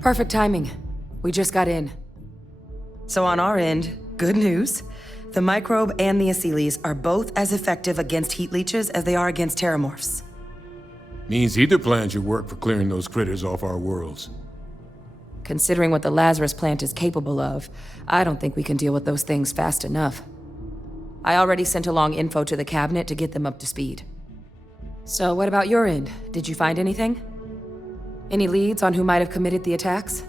Perfect timing. We just got in. So on our end, good news. The microbe and the Aciles are both as effective against heat leeches as they are against terramorphs. Means either plan should work for clearing those critters off our worlds. Considering what the Lazarus plant is capable of, I don't think we can deal with those things fast enough. I already sent along info to the cabinet to get them up to speed. So what about your end? Did you find anything? Any leads on who might have committed the attacks?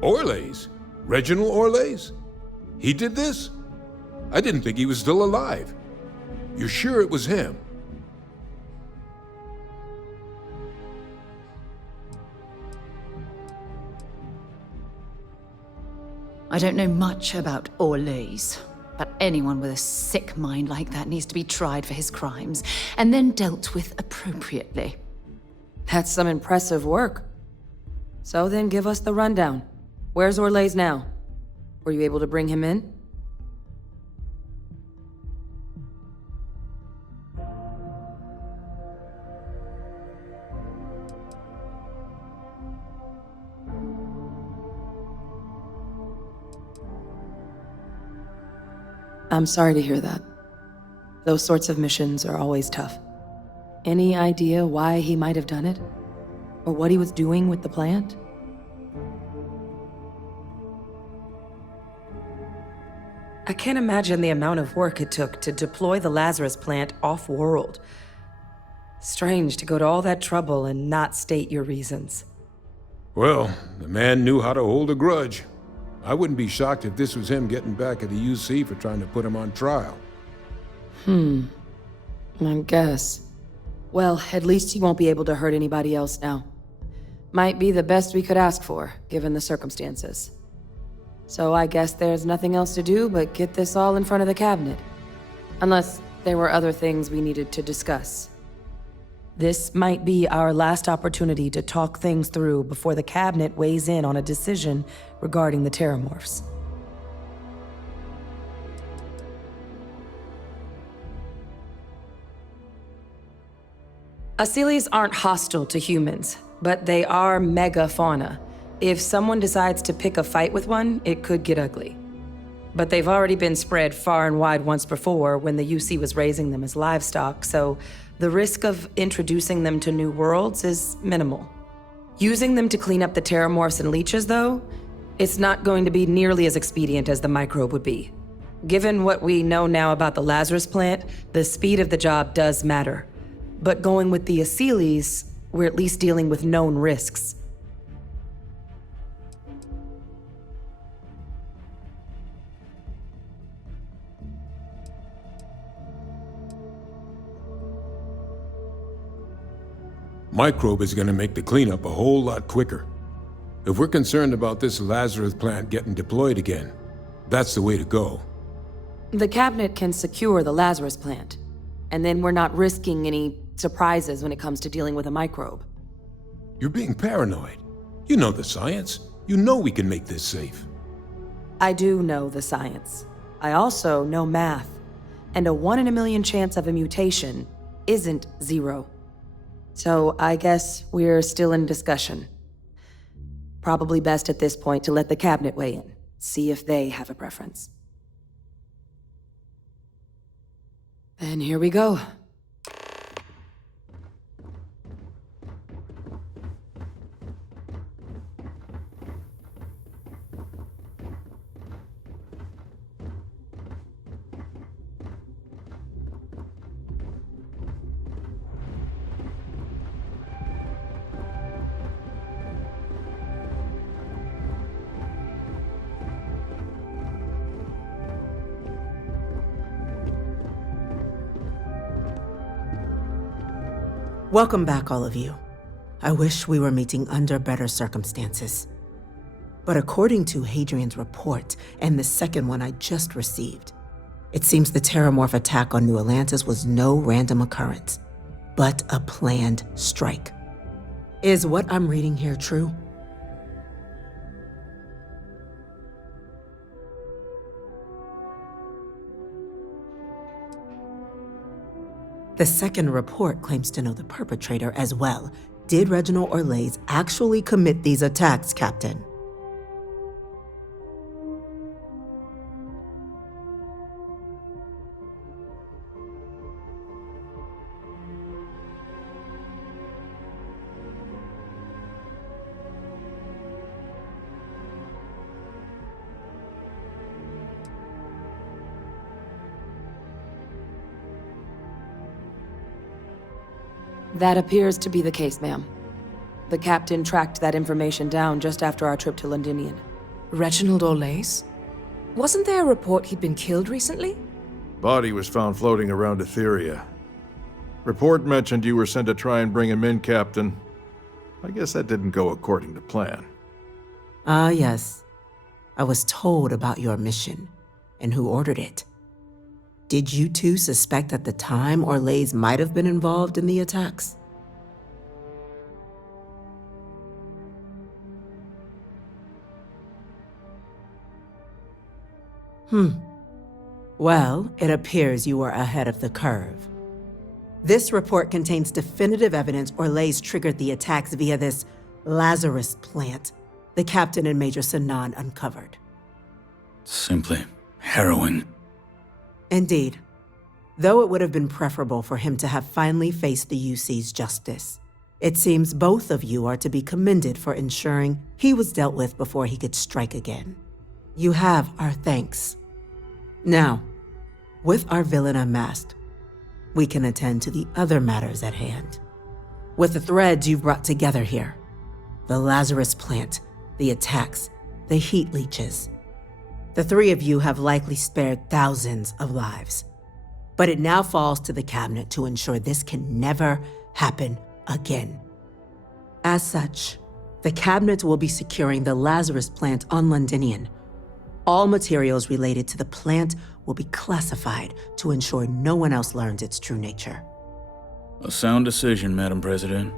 Orlays? Reginald Orlays? He did this? I didn't think he was still alive. You're sure it was him? I don't know much about Orlays, but anyone with a sick mind like that needs to be tried for his crimes, and then dealt with appropriately. That's some impressive work. So then give us the rundown. Where's Orlays now? Were you able to bring him in? I'm sorry to hear that. Those sorts of missions are always tough. Any idea why he might have done it? Or what he was doing with the plant? I can't imagine the amount of work it took to deploy the Lazarus plant off-world. Strange to go to all that trouble and not state your reasons. Well, the man knew how to hold a grudge. I wouldn't be shocked if this was him getting back at the UC for trying to put him on trial. I guess. Well, at least he won't be able to hurt anybody else now. Might be the best we could ask for, given the circumstances. So I guess there's nothing else to do but get this all in front of the cabinet. Unless there were other things we needed to discuss. This might be our last opportunity to talk things through before the cabinet weighs in on a decision regarding the terramorphs. Aciles aren't hostile to humans, but they are megafauna. If someone decides to pick a fight with one, it could get ugly. But they've already been spread far and wide once before when the UC was raising them as livestock, so the risk of introducing them to new worlds is minimal. Using them to clean up the terramorphs and leeches, though, it's not going to be nearly as expedient as the microbe would be. Given what we know now about the Lazarus plant, the speed of the job does matter. But going with the Aciles, we're at least dealing with known risks. Microbe is gonna make the cleanup a whole lot quicker. If we're concerned about this Lazarus plant getting deployed again, that's the way to go. The cabinet can secure the Lazarus plant, and then we're not risking any surprises when it comes to dealing with a microbe. You're being paranoid. You know the science. You know we can make this safe. I do know the science. I also know math, and a 1 in a million chance of a mutation isn't 0. So I guess we're still in discussion. Probably best at this point to let the cabinet weigh in, see if they have a preference. And here we go. Welcome back, all of you. I wish we were meeting under better circumstances. But according to Hadrian's report and the second one I just received, it seems the Terramorph attack on New Atlantis was no random occurrence, but a planned strike. Is what I'm reading here true? The second report claims to know the perpetrator as well. Did Reginald Orlais actually commit these attacks, Captain? That appears to be the case, ma'am. The captain tracked that information down just after our trip to Londinian. Reginald Orlais? Wasn't there a report he'd been killed recently? Body was found floating around Etheria. Report mentioned you were sent to try and bring him in, Captain. I guess that didn't go according to plan. Ah, yes. I was told about your mission and who ordered it. Did you two suspect at the time Orlais might have been involved in the attacks? Well, it appears you were ahead of the curve. This report contains definitive evidence Orlais triggered the attacks via this Lazarus plant the captain and Major Sanan uncovered. Simply harrowing. Indeed. Though it would have been preferable for him to have finally faced the UC's justice, it seems both of you are to be commended for ensuring he was dealt with before he could strike again. You have our thanks. Now, with our villain unmasked, we can attend to the other matters at hand. With the threads you've brought together here, the Lazarus plant, the attacks, the heat leeches, the three of you have likely spared thousands of lives. But it now falls to the cabinet to ensure this can never happen again. As such, the cabinet will be securing the Lazarus plant on Londinian. All materials related to the plant will be classified to ensure no one else learns its true nature. A sound decision, Madam President.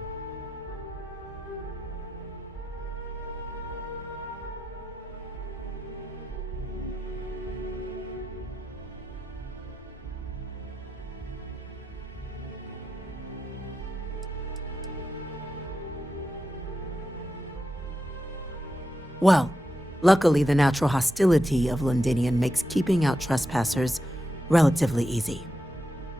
Well, luckily the natural hostility of Londinian makes keeping out trespassers relatively easy.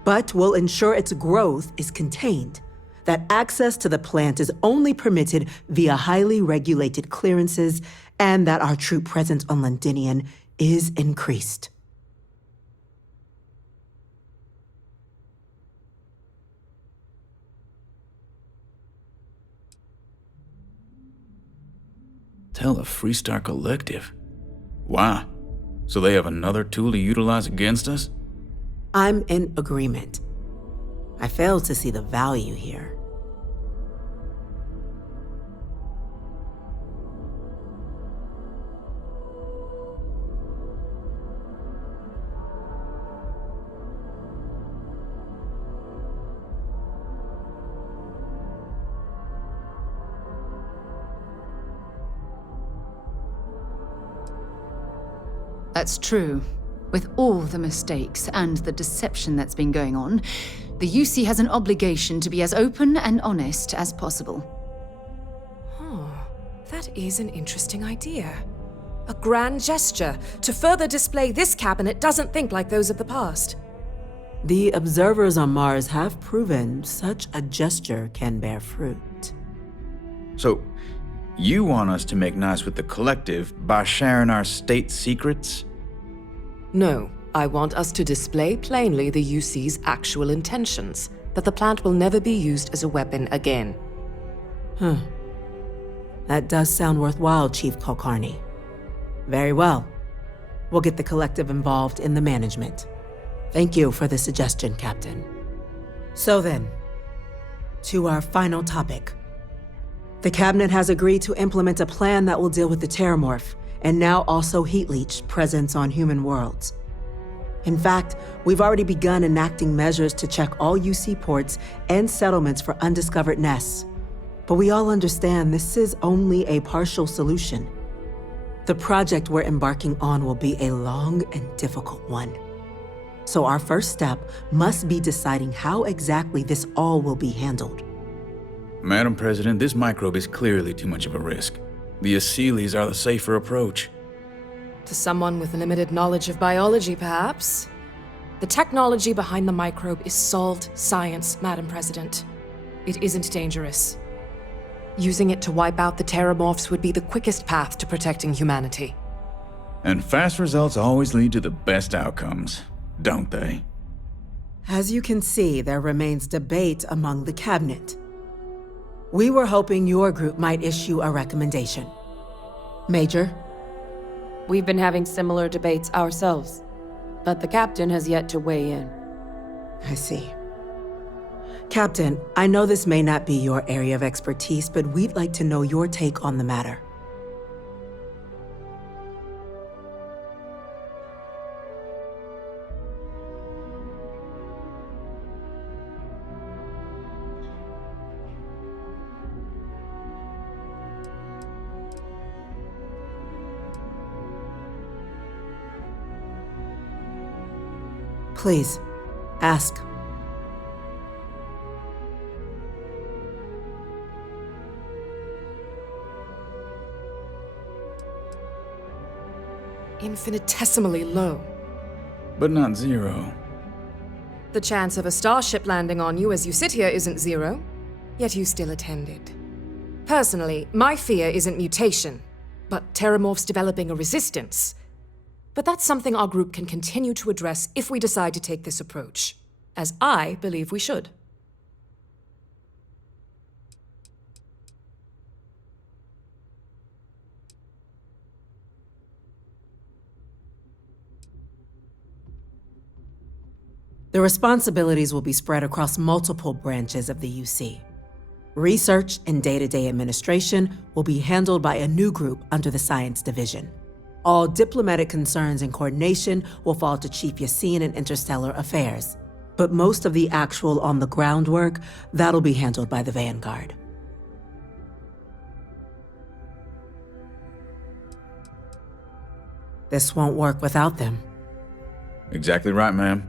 But we'll ensure its growth is contained, that access to the plant is only permitted via highly regulated clearances, and that our troop presence on Londinian is increased. Tell the Freestar Collective. Wow. So they have another tool to utilize against us? I'm in agreement. I fail to see the value here. That's true. With all the mistakes and the deception that's been going on, the UC has an obligation to be as open and honest as possible. That is an interesting idea. A grand gesture to further display this cabinet doesn't think like those of the past. The observers on Mars have proven such a gesture can bear fruit. So, you want us to make nice with the Collective by sharing our state secrets? No, I want us to display plainly the UC's actual intentions, that the plant will never be used as a weapon again. That does sound worthwhile, Chief Kulkarni. Very well. We'll get the Collective involved in the management. Thank you for the suggestion, Captain. So then, to our final topic. The Cabinet has agreed to implement a plan that will deal with the Terramorph, and now also Heat Leech presence on human worlds. In fact, we've already begun enacting measures to check all UC ports and settlements for undiscovered nests. But we all understand this is only a partial solution. The project we're embarking on will be a long and difficult one. So our first step must be deciding how exactly this all will be handled. Madam President, this microbe is clearly too much of a risk. The Aseles are the safer approach. To someone with limited knowledge of biology, perhaps. The technology behind the microbe is solved science, Madam President. It isn't dangerous. Using it to wipe out the Terramorphs would be the quickest path to protecting humanity. And fast results always lead to the best outcomes, don't they? As you can see, there remains debate among the cabinet. We were hoping your group might issue a recommendation. Major? We've been having similar debates ourselves, but the captain has yet to weigh in. I see. Captain, I know this may not be your area of expertise, but we'd like to know your take on the matter. Please, ask. Infinitesimally low. But not zero. The chance of a starship landing on you as you sit here isn't zero, yet you still attended. Personally, my fear isn't mutation, but Terramorphs developing a resistance. But that's something our group can continue to address if we decide to take this approach, as I believe we should. The responsibilities will be spread across multiple branches of the UC. Research and day-to-day administration will be handled by a new group under the Science Division. All diplomatic concerns and coordination will fall to Chief Yassine and Interstellar Affairs. But most of the actual on-the-ground work, that'll be handled by the Vanguard. This won't work without them. Exactly right, ma'am.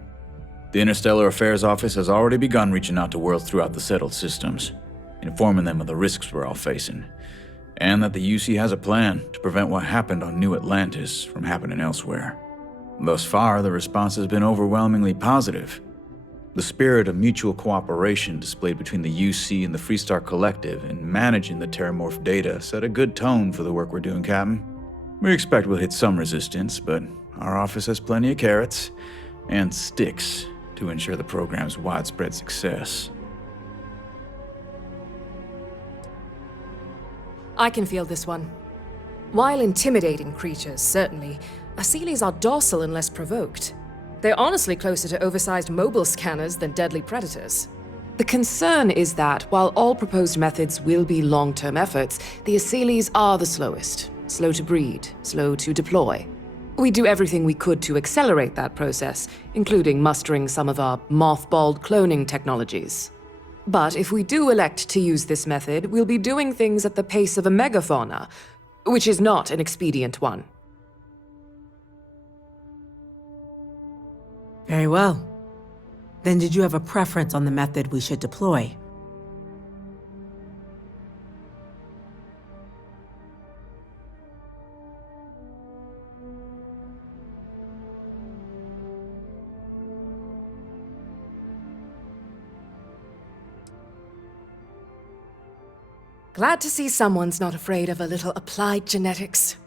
The Interstellar Affairs Office has already begun reaching out to worlds throughout the settled systems, informing them of the risks we're all facing, and that the UC has a plan to prevent what happened on New Atlantis from happening elsewhere. Thus far, the response has been overwhelmingly positive. The spirit of mutual cooperation displayed between the UC and the Freestar Collective in managing the Terramorph data set a good tone for the work we're doing, Captain. We expect we'll hit some resistance, but our office has plenty of carrots and sticks to ensure the program's widespread success. I can feel this one. While intimidating creatures, certainly, Aseles are docile unless provoked. They're honestly closer to oversized mobile scanners than deadly predators. The concern is that, while all proposed methods will be long-term efforts, the Aseles are the slowest. Slow to breed, slow to deploy. We do everything we could to accelerate that process, including mustering some of our mothballed cloning technologies. But if we do elect to use this method, we'll be doing things at the pace of a megafauna, which is not an expedient one. Very well. Then did you have a preference on the method we should deploy? Glad to see someone's not afraid of a little applied genetics.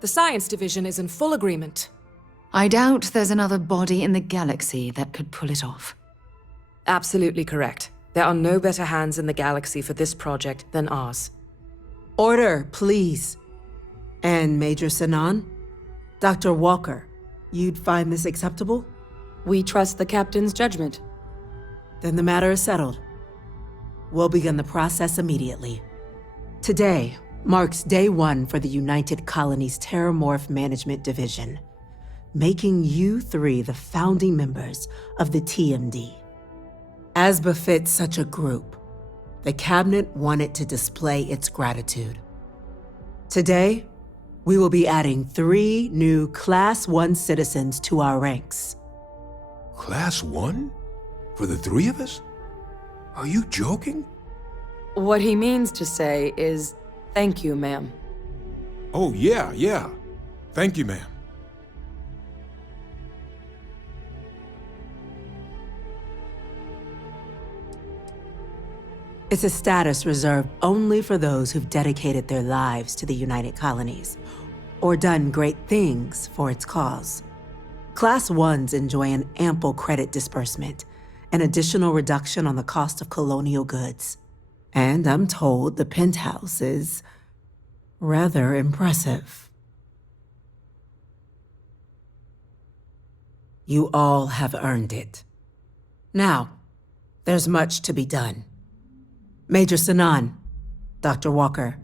The Science Division is in full agreement. I doubt there's another body in the galaxy that could pull it off. Absolutely correct. There are no better hands in the galaxy for this project than ours. Order, please. And Major Sinan? Dr. Walker, you'd find this acceptable? We trust the captain's judgment. Then the matter is settled. We'll begin the process immediately. Today marks day one for the United Colonies Terramorph Management Division, making you three the founding members of the TMD. As befits such a group, the Cabinet wanted to display its gratitude. Today, we will be adding 3 new Class 1 citizens to our ranks. Class 1? For the three of us? Are you joking? What he means to say is, thank you, ma'am. Oh, yeah. Thank you, ma'am. It's a status reserved only for those who've dedicated their lives to the United Colonies, or done great things for its cause. Class 1s enjoy an ample credit disbursement, an additional reduction on the cost of colonial goods. And I'm told the penthouse is rather impressive. You all have earned it. Now, there's much to be done. Major Sanan, Dr. Walker,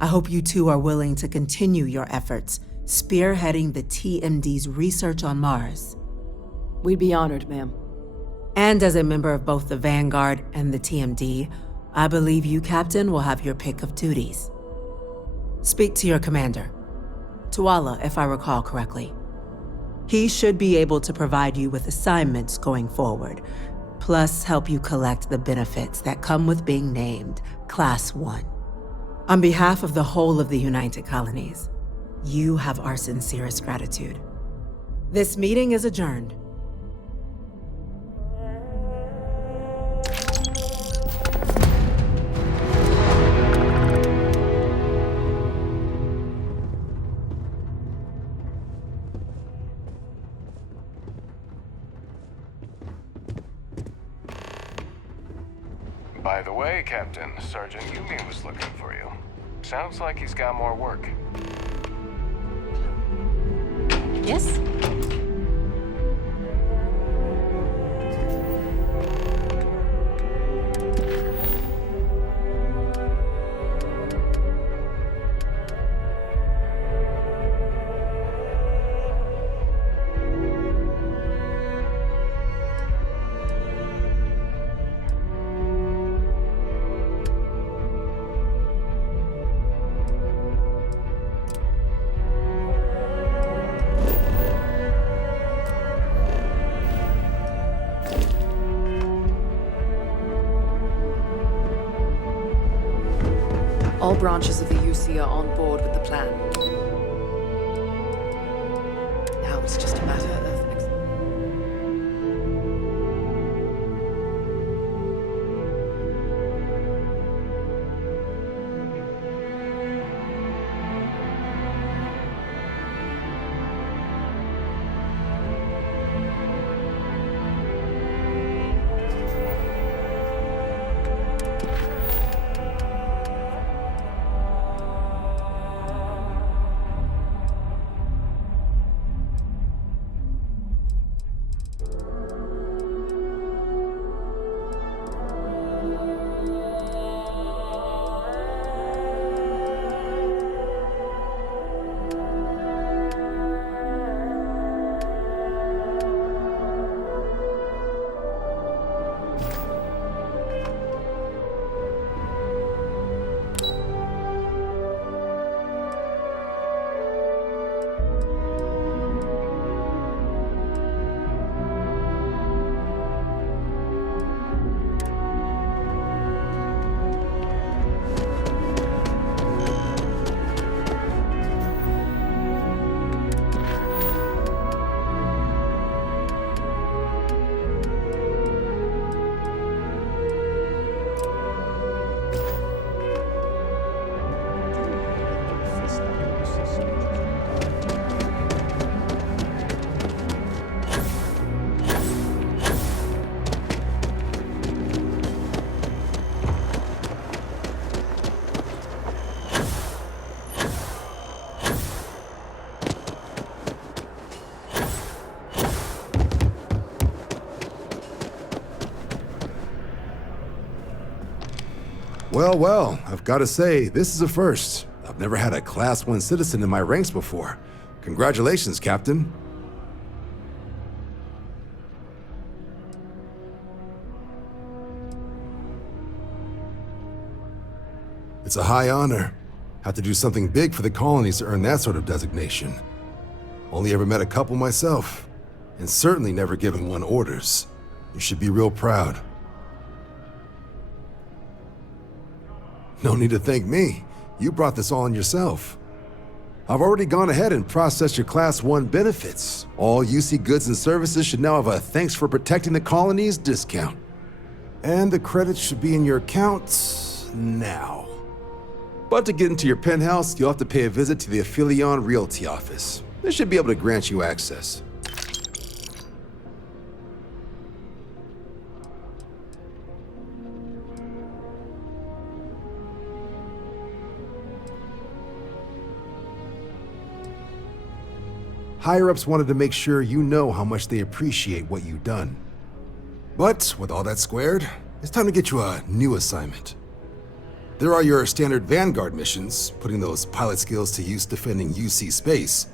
I hope you two are willing to continue your efforts spearheading the TMD's research on Mars. We'd be honored, ma'am. And as a member of both the Vanguard and the TMD, I believe you, Captain, will have your pick of duties. Speak to your commander, Tuala, if I recall correctly. He should be able to provide you with assignments going forward, plus help you collect the benefits that come with being named Class 1. On behalf of the whole of the United Colonies, you have our sincerest gratitude. This meeting is adjourned. By the way, Captain, Sergeant Yumi was looking for you. Sounds like he's got more work. Yes? All branches of the UC are on board with the plan. Now it's just a matter of... Well, I've got to say, this is a first. I've never had a Class 1 citizen in my ranks before. Congratulations, Captain. It's a high honor. Have to do something big for the colonies to earn that sort of designation. Only ever met a couple myself, and certainly never given one orders. You should be real proud. No need to thank me. You brought this all on yourself. I've already gone ahead and processed your Class 1 benefits. All UC goods and services should now have a thanks for protecting the colonies discount. And the credits should be in your account now. But to get into your penthouse, you'll have to pay a visit to the Aphelion Realty office. They should be able to grant you access. Higher-ups wanted to make sure you know how much they appreciate what you've done. But with all that squared, it's time to get you a new assignment. There are your standard Vanguard missions, putting those pilot skills to use defending UC space.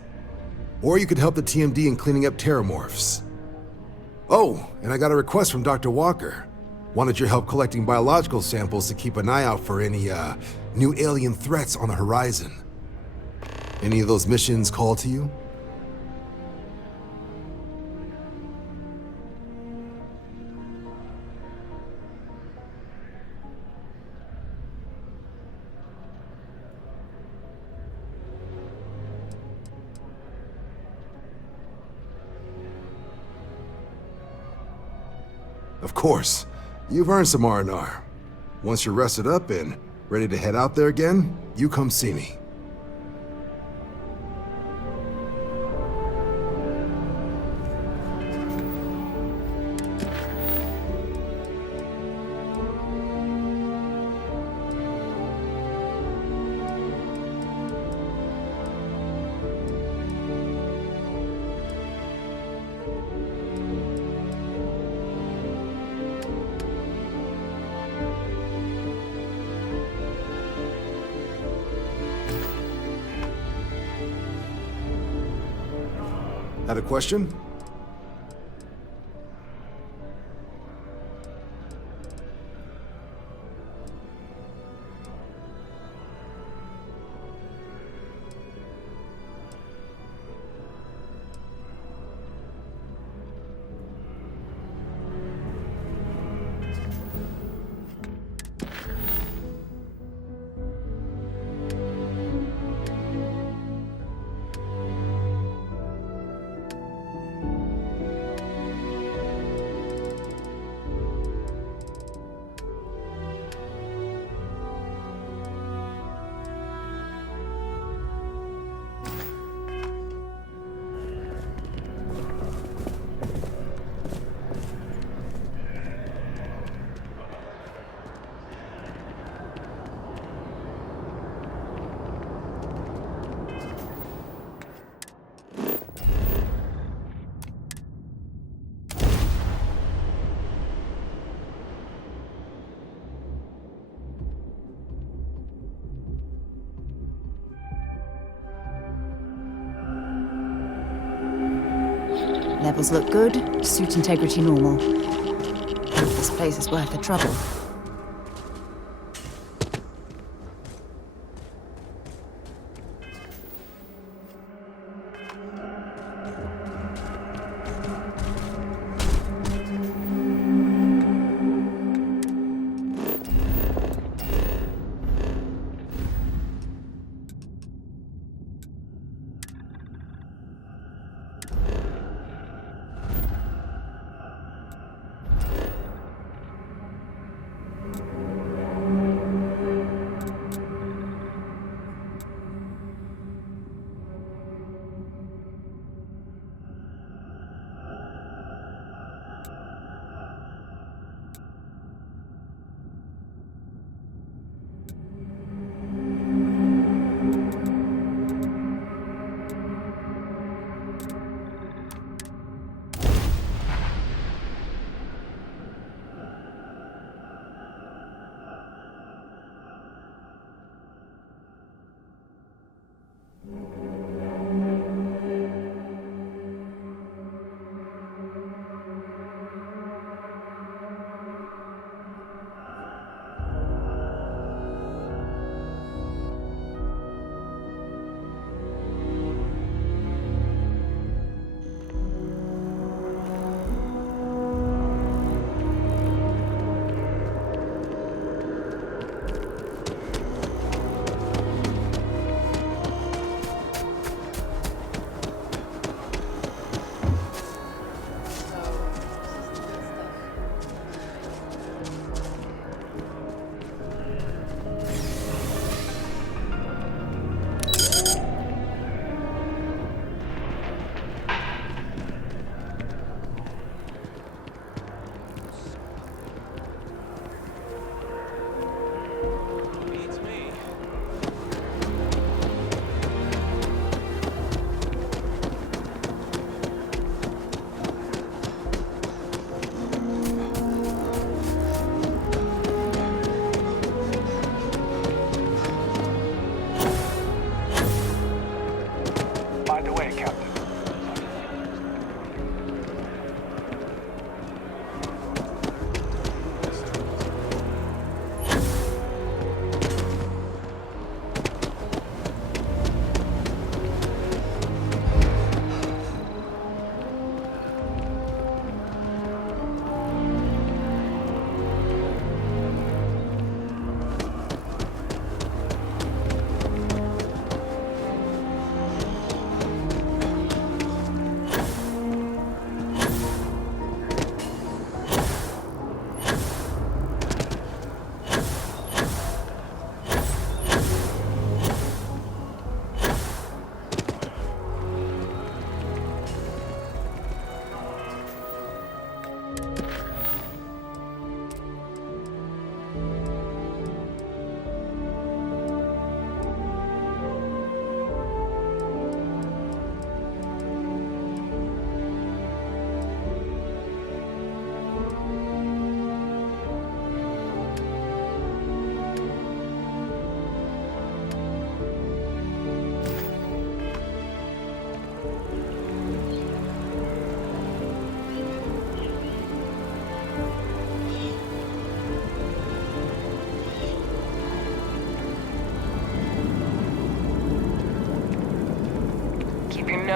Or you could help the TMD in cleaning up terramorphs. Oh, and I got a request from Dr. Walker. Wanted your help collecting biological samples to keep an eye out for any, new alien threats on the horizon. Any of those missions call to you? Of course. You've earned some R&R. Once you're rested up and ready to head out there again, you come see me. Had a question? Levels look good, suit integrity normal. This place is worth the trouble.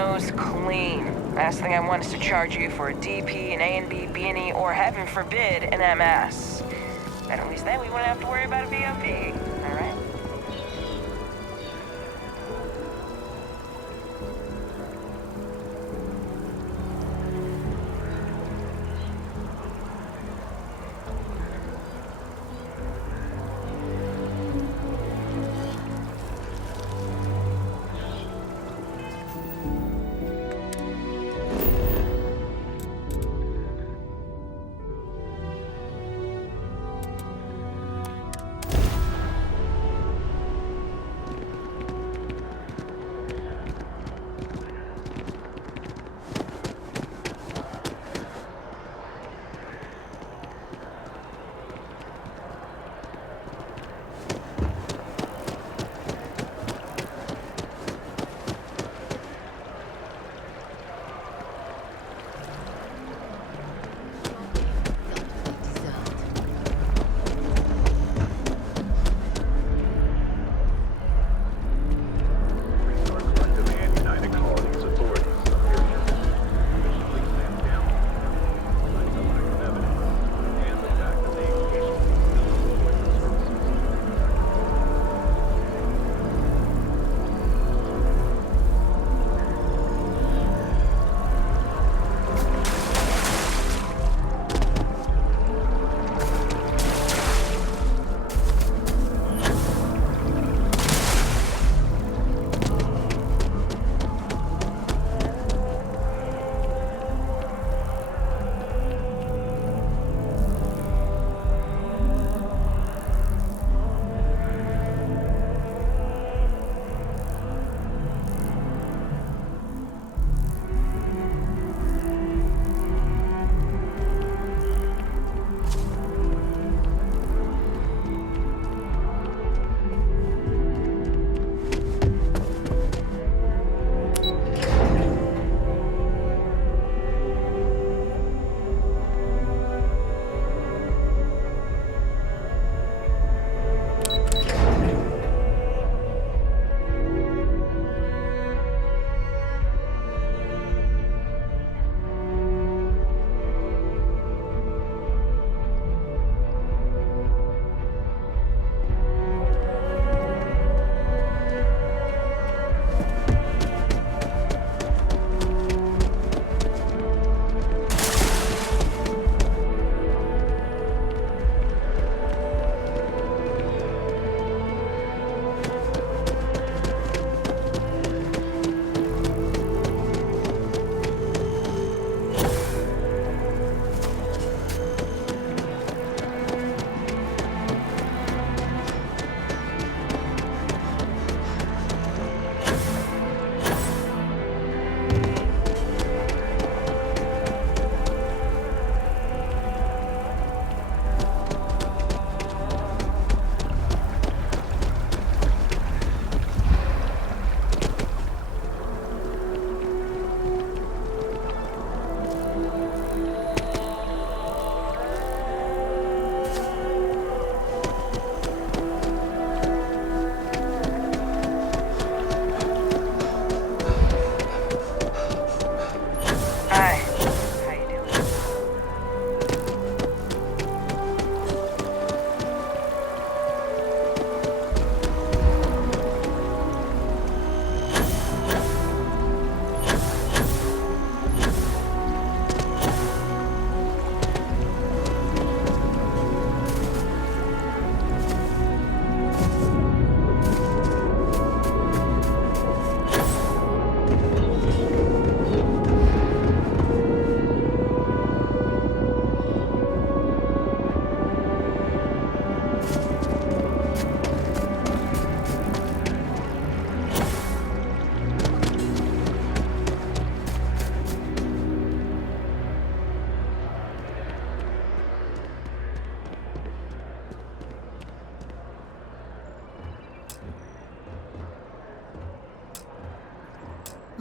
nose clean. Last thing I want is to charge you for a DP, an A&B, B&E, or heaven forbid, an MS. And at least then we wouldn't have to worry about a VOP, alright?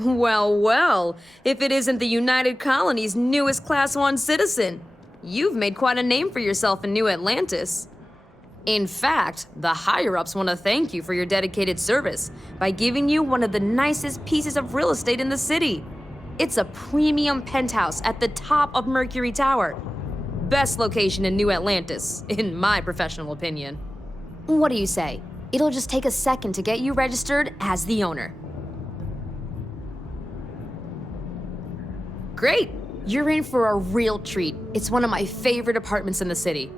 Well, well, if it isn't the United Colony's newest Class 1 citizen. You've made quite a name for yourself in New Atlantis. In fact, the higher-ups want to thank you for your dedicated service by giving you one of the nicest pieces of real estate in the city. It's a premium penthouse at the top of Mercury Tower. Best location in New Atlantis, in my professional opinion. What do you say? It'll just take a second to get you registered as the owner. Great! You're in for a real treat. It's one of my favorite apartments in the city.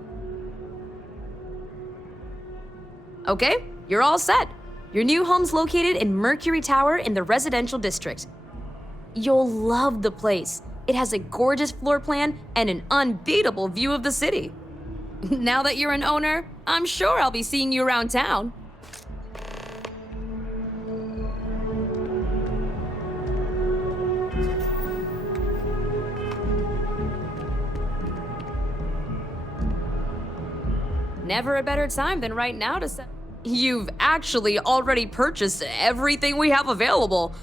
Okay, you're all set. Your new home's located in Mercury Tower in the residential district. You'll love the place. It has a gorgeous floor plan and an unbeatable view of the city. Now that you're an owner, I'm sure I'll be seeing you around town. Never a better time than right now to sell. You've actually already purchased everything we have available.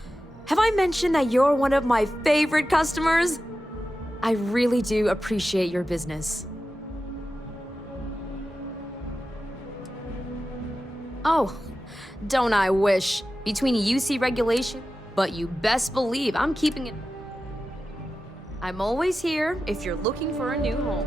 Have I mentioned that you're one of my favorite customers? I really do appreciate your business. Oh, don't I wish. Between UC regulation, but you best believe I'm keeping it. I'm always here if you're looking for a new home.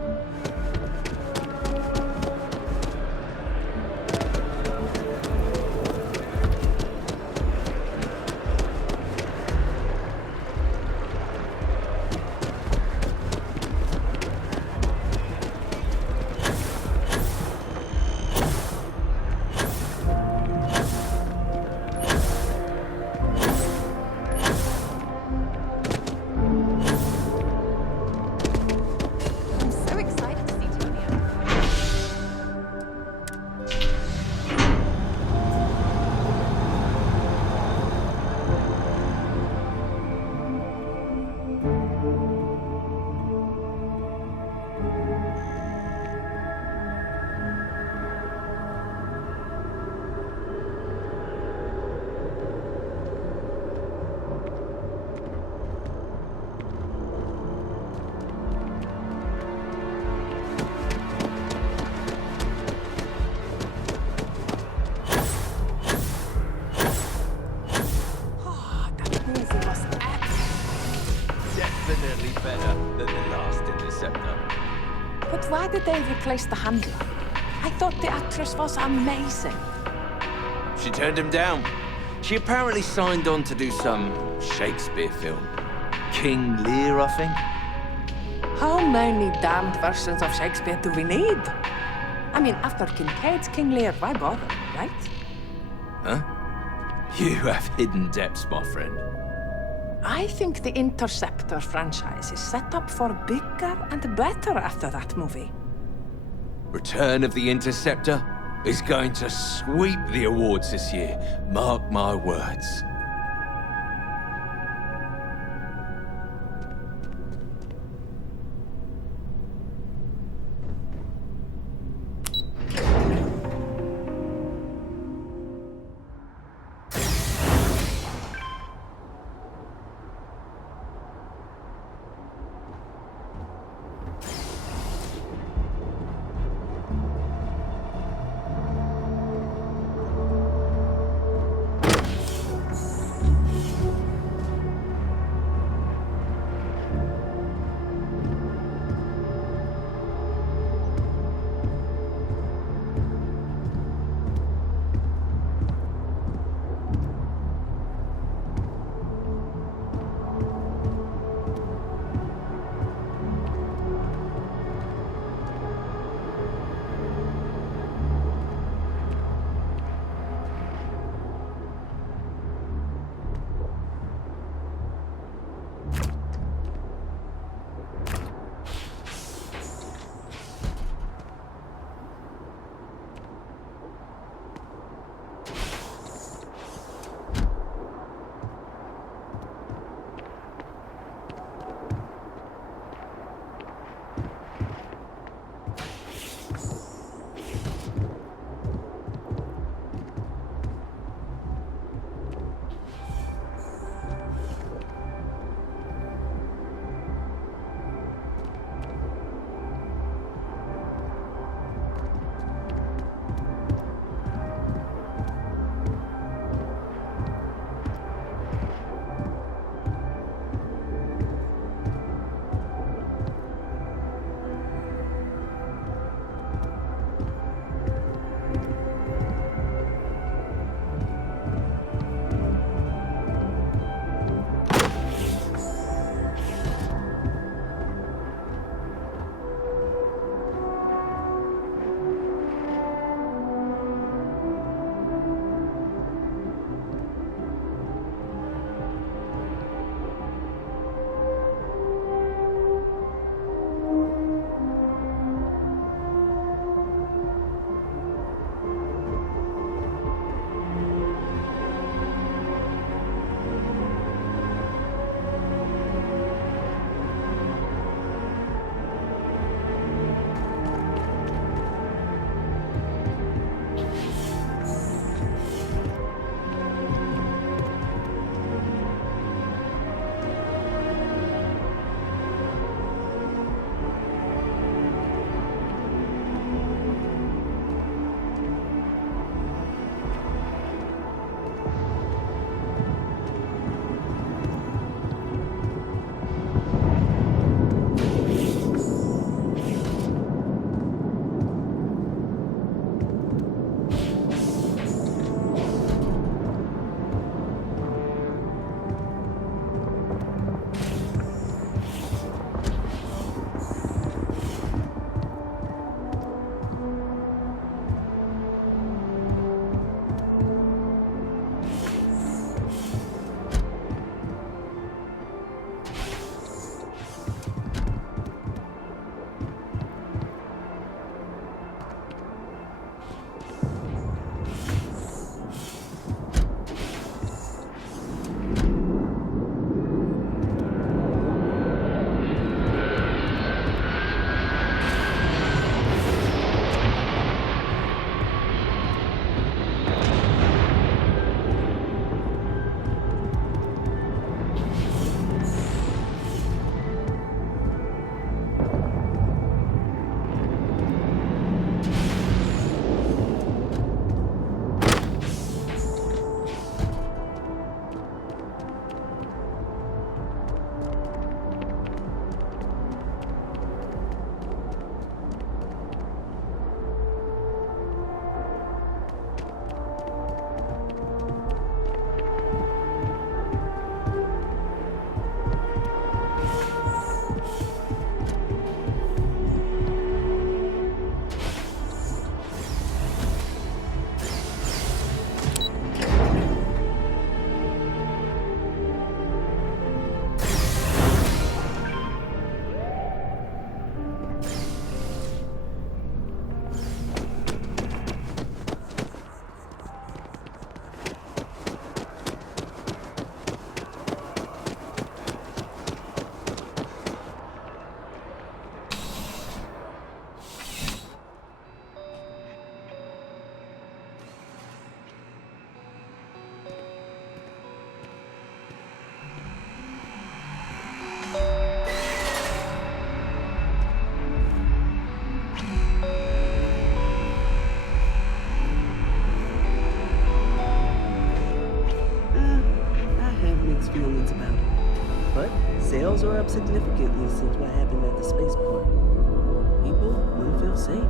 Definitely better than the last Interceptor. But why did they replace the handler? I thought the actress was amazing. She turned him down. She apparently signed on to do some Shakespeare film. King Lear, I think. How many damned versions of Shakespeare do we need? I mean, after Kincaid's King Lear, why bother, right? Huh? You have hidden depths, my friend. I think the Interceptor franchise is set up for bigger and better after that movie. Return of the Interceptor is going to sweep the awards this year. Mark my words. are up significantly since what happened at the spaceport. People won't feel safe.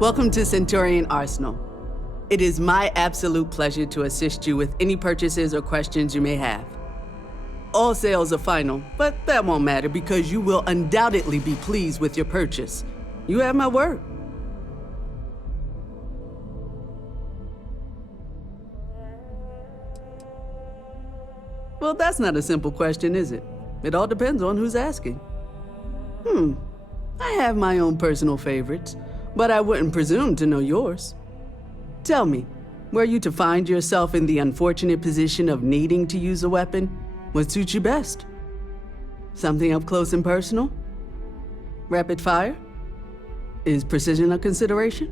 Welcome to Centurion Arsenal. It is my absolute pleasure to assist you with any purchases or questions you may have. All sales are final, but that won't matter because you will undoubtedly be pleased with your purchase. You have my word. Well, that's not a simple question, is it? It all depends on who's asking. I have my own personal favorites, but I wouldn't presume to know yours. Tell me, were you to find yourself in the unfortunate position of needing to use a weapon, what suits you best? Something up close and personal? Rapid fire? Is precision a consideration?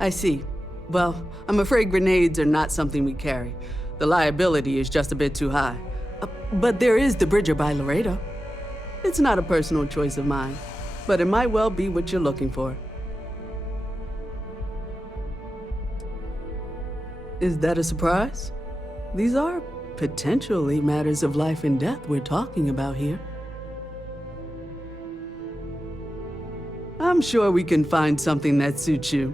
I see. Well, I'm afraid grenades are not something we carry. The liability is just a bit too high. But there is the Bridger by Laredo. It's not a personal choice of mine, but it might well be what you're looking for. Is that a surprise? These are potentially matters of life and death we're talking about here. I'm sure we can find something that suits you.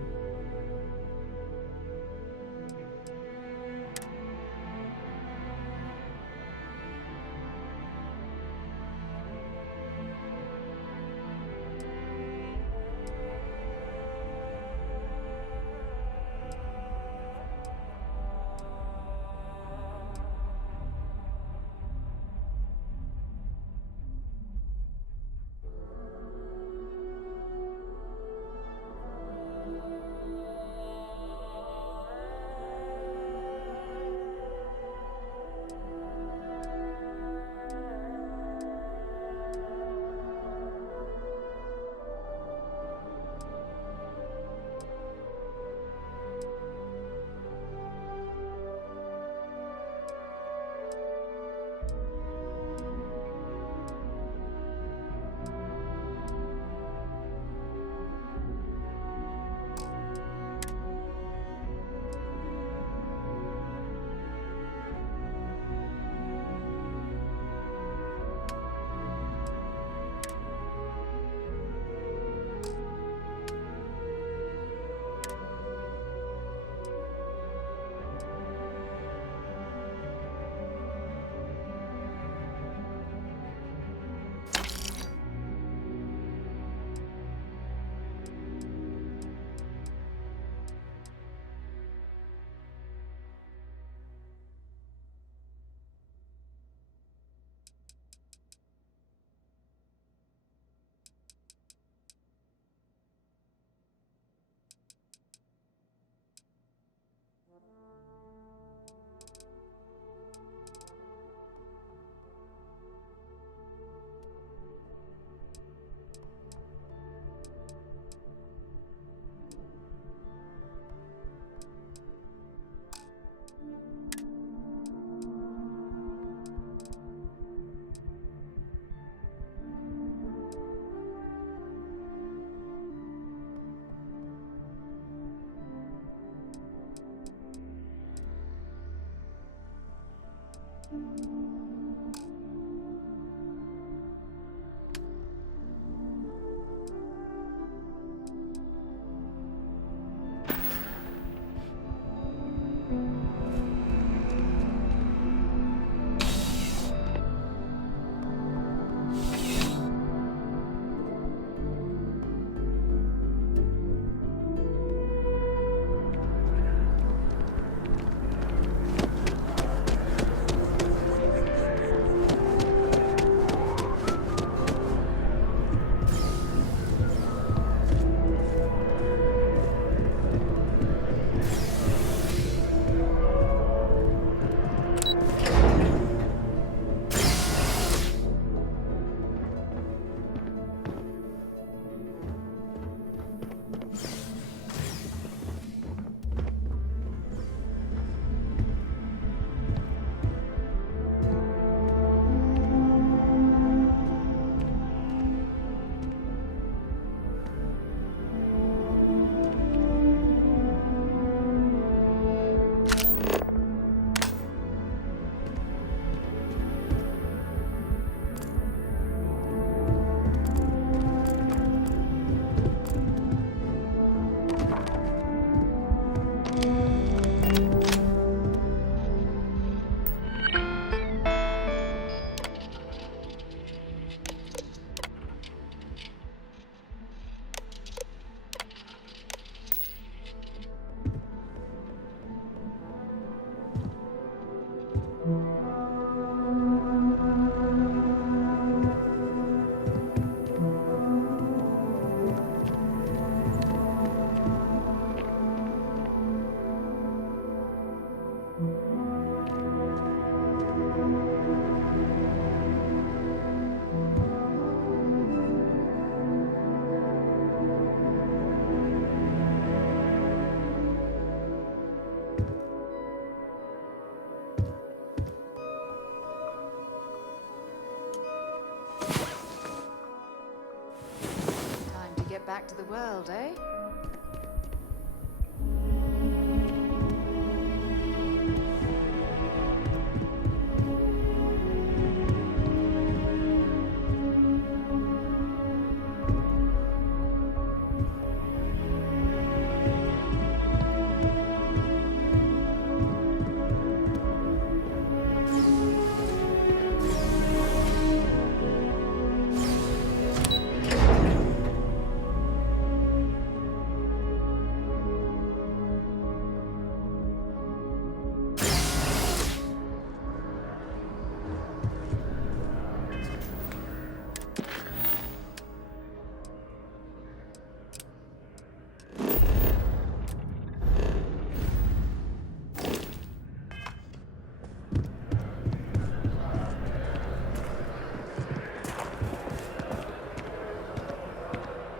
back to the world, eh?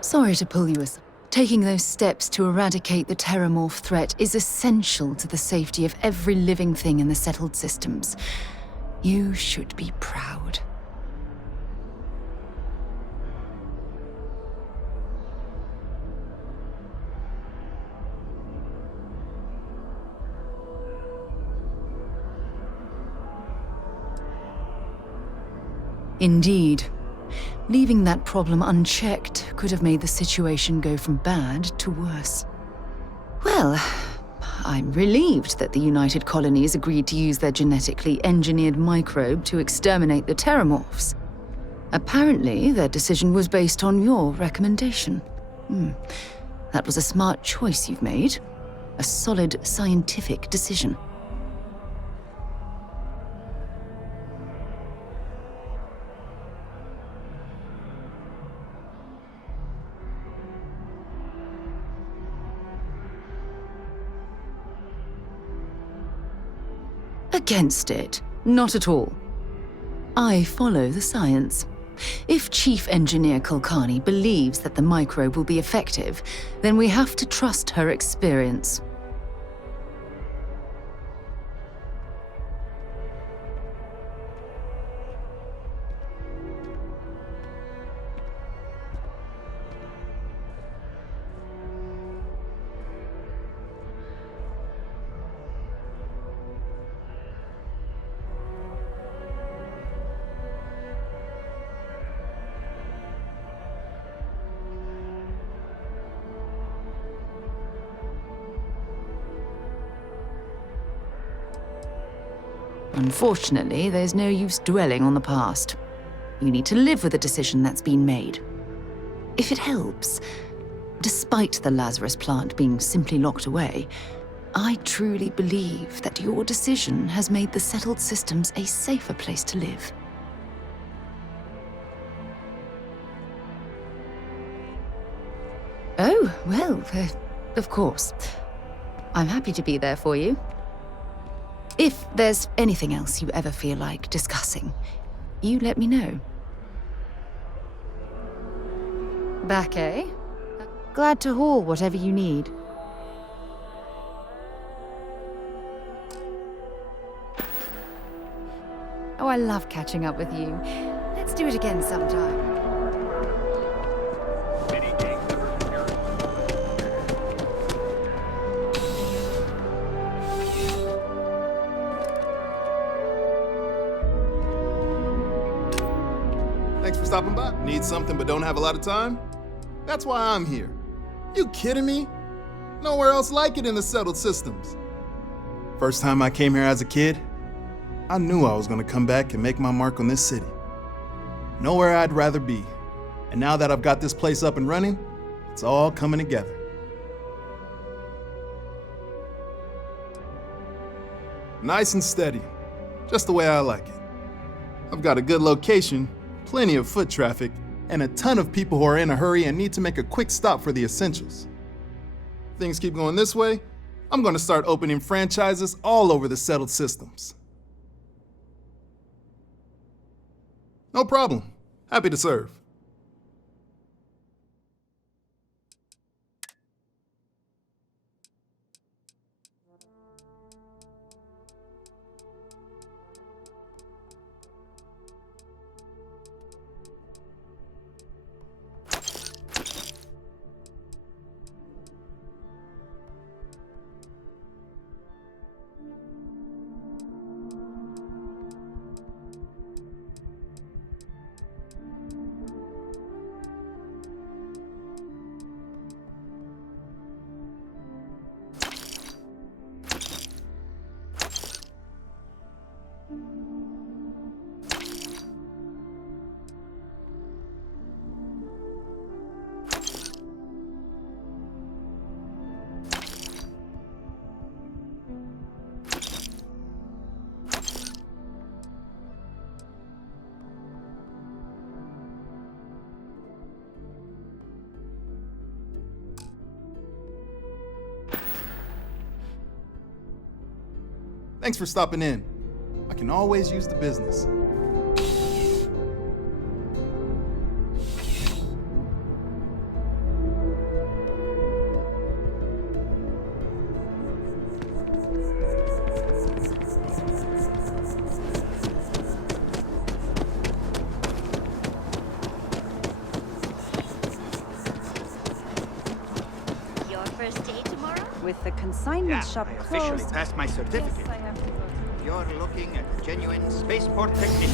Sorry to pull you aside. Taking those steps to eradicate the terramorph threat is essential to the safety of every living thing in the settled systems. You should be proud. Indeed. Leaving that problem unchecked could have made the situation go from bad to worse. Well, I'm relieved that the United Colonies agreed to use their genetically engineered microbe to exterminate the terramorphs. Apparently, their decision was based on your recommendation. That was a smart choice you've made. A solid scientific decision. Against it. Not at all. I follow the science. If Chief Engineer Kulkarni believes that the microbe will be effective, then we have to trust her experience. Unfortunately, there's no use dwelling on the past. You need to live with the decision that's been made. If it helps, despite the Lazarus plant being simply locked away, I truly believe that your decision has made the settled systems a safer place to live. Oh, well, of course. I'm happy to be there for you. If there's anything else you ever feel like discussing, you let me know. Back, eh? Glad to haul whatever you need. Oh, I love catching up with you. Let's do it again sometime. Thanks for stopping by. Need something but don't have a lot of time? That's why I'm here. You kidding me? Nowhere else like it in the settled systems. First time I came here as a kid, I knew I was gonna come back and make my mark on this city. Nowhere I'd rather be. And now that I've got this place up and running, it's all coming together. Nice and steady, just the way I like it. I've got a good location, plenty of foot traffic, and a ton of people who are in a hurry and need to make a quick stop for the essentials. Things keep going this way, I'm gonna start opening franchises all over the settled systems. No problem. Happy to serve. Thanks for stopping in. I can always use the business. Your first day tomorrow? With the consignment shop I closed. officially passed my certificate. Yes, I have to go. You're looking at a genuine spaceport technician.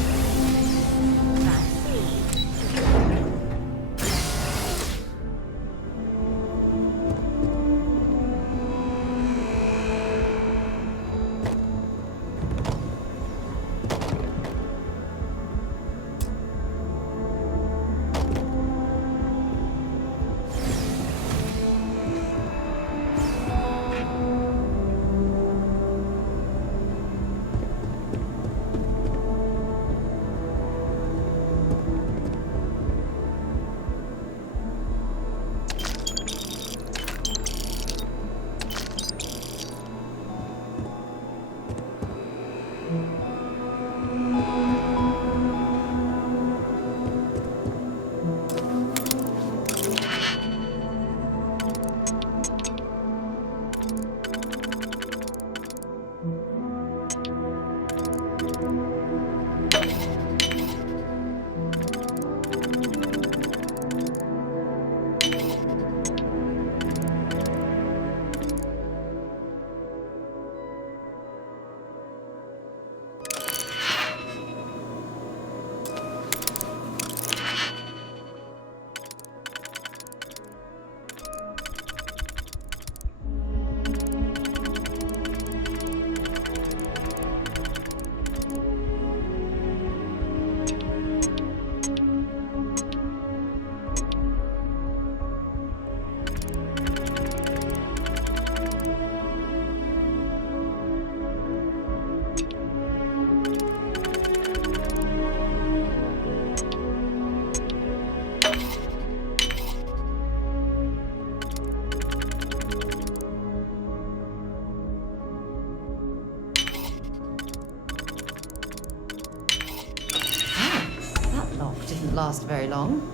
That lock didn't last very long.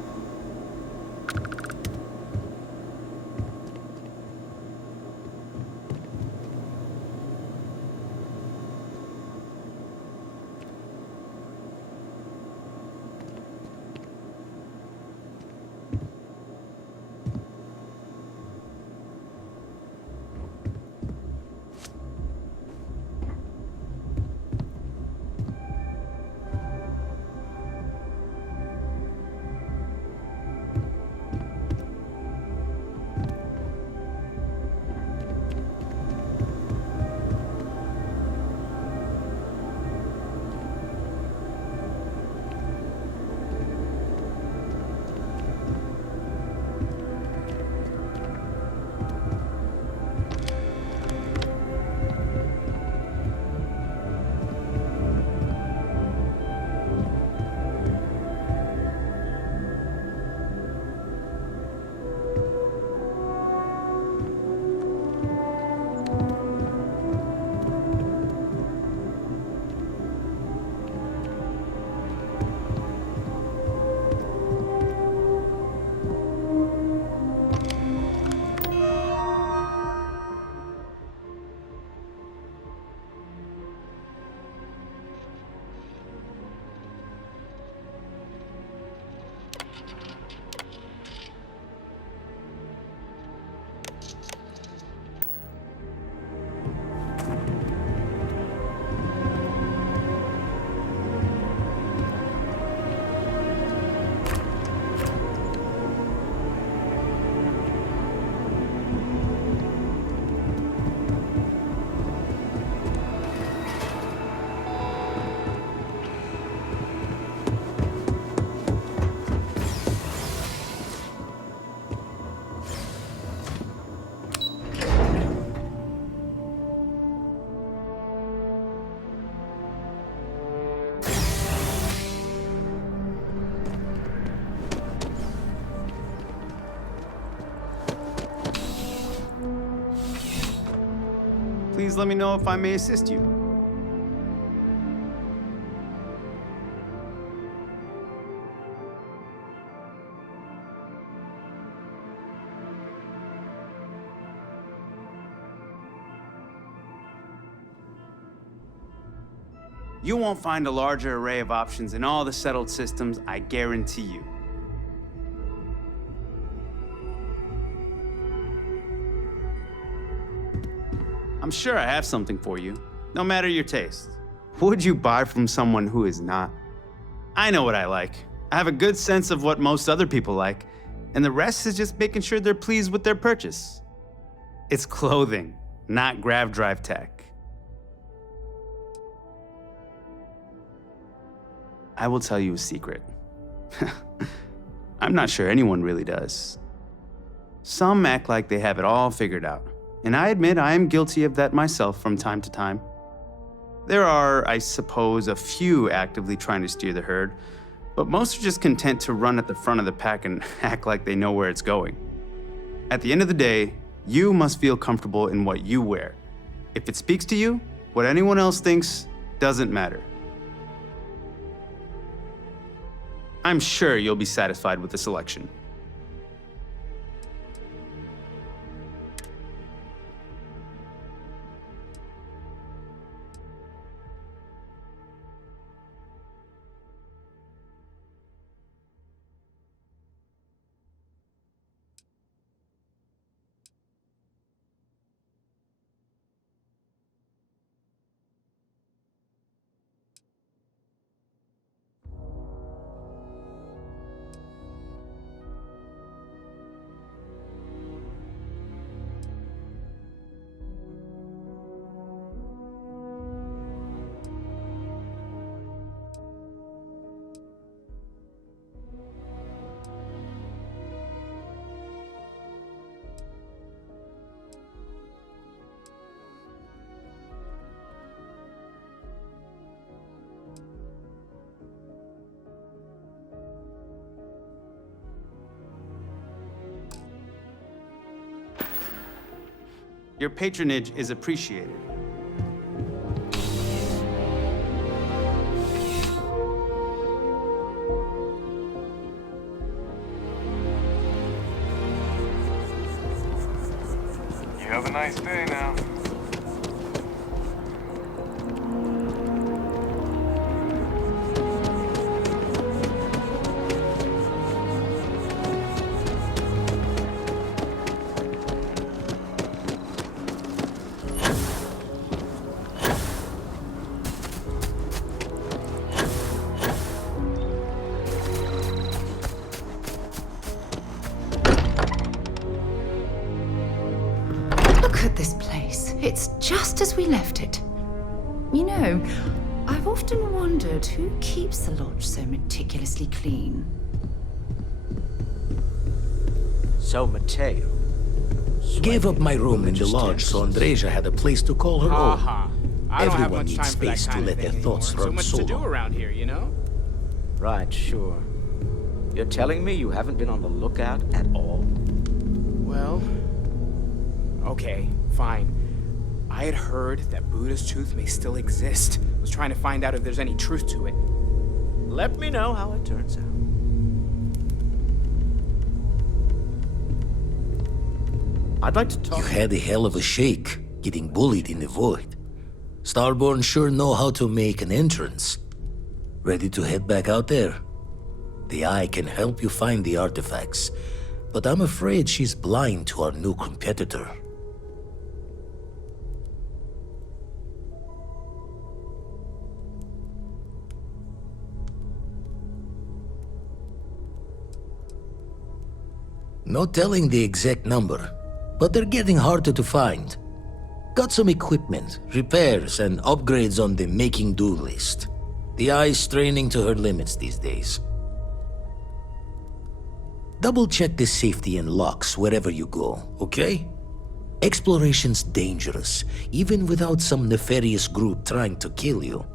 Please let me know if I may assist you. You won't find a larger array of options in all the settled systems, I guarantee you. I'm sure I have something for you, no matter your taste. Would you buy from someone who is not? I know what I like. I have a good sense of what most other people like, and the rest is just making sure they're pleased with their purchase. It's clothing, not grav drive tech. I will tell you a secret. I'm not sure anyone really does. Some act like they have it all figured out, and I admit I am guilty of that myself from time to time. There are, I suppose, a few actively trying to steer the herd, but most are just content to run at the front of the pack and act like they know where it's going. At the end of the day, you must feel comfortable in what you wear. If it speaks to you, what anyone else thinks doesn't matter. I'm sure you'll be satisfied with the selection. Your patronage is appreciated. You have a nice day now. Look at this place. It's just as we left it. You know, I've often wondered who keeps the lodge so meticulously clean. So, Mateo gave up my room in the lodge so Andreja had a place to call her own. I don't have Everyone much needs time for that space to kind let of their thing thoughts anymore. run So much to do solo. around here, you know? Right, sure. You're telling me you haven't been on the lookout at all? Well, okay, fine. I had heard that Buddha's tooth may still exist. Was trying to find out if there's any truth to it. Let me know how it turns out. I'd like to talk. You had a hell of a shake, getting bullied in the void. Starborn sure know how to make an entrance. Ready to head back out there? The Eye can help you find the artifacts, but I'm afraid she's blind to our new competitor. No telling the exact number, but they're getting harder to find. Got some equipment, repairs, and upgrades on the making do list. The Eye's straining to her limits these days. Double check the safety and locks wherever you go, okay? Exploration's dangerous, even without some nefarious group trying to kill you.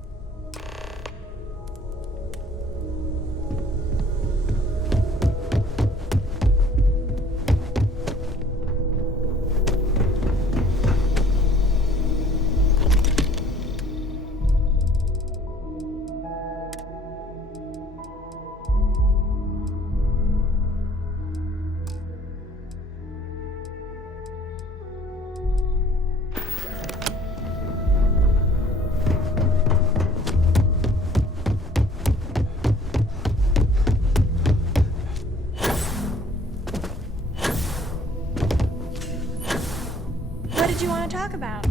talk about?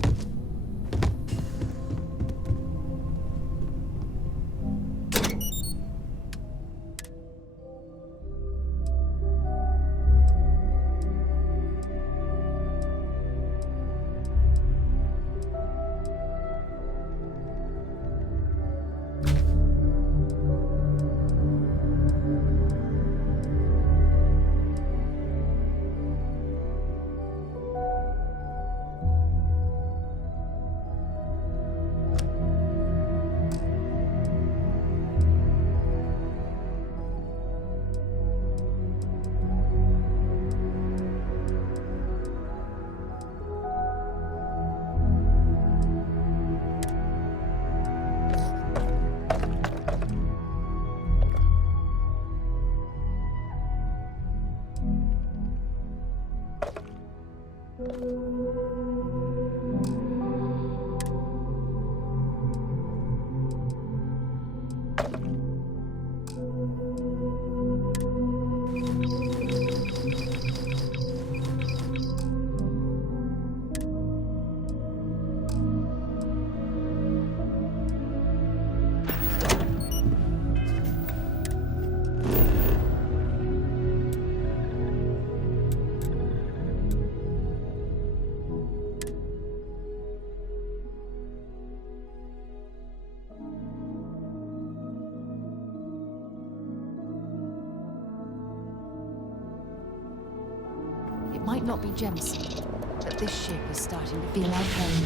It might not be Jemison, but this ship is starting to feel like home.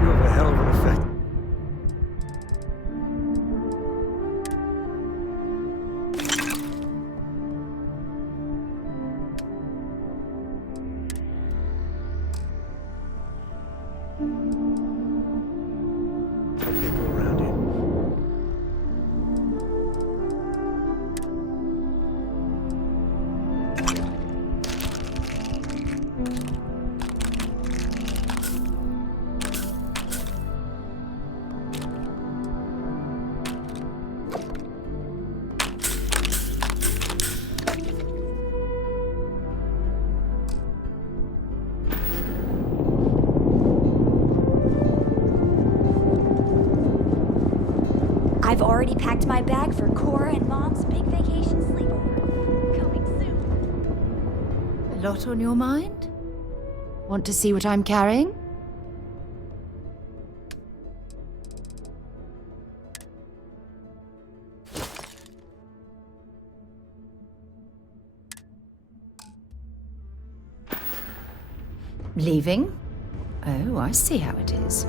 You have a hell of an effect. People around you. I've already packed my bag for Cora and Mom's big vacation sleepover. Coming soon. A lot on your mind? Want to see what I'm carrying? Leaving? Oh, I see how it is.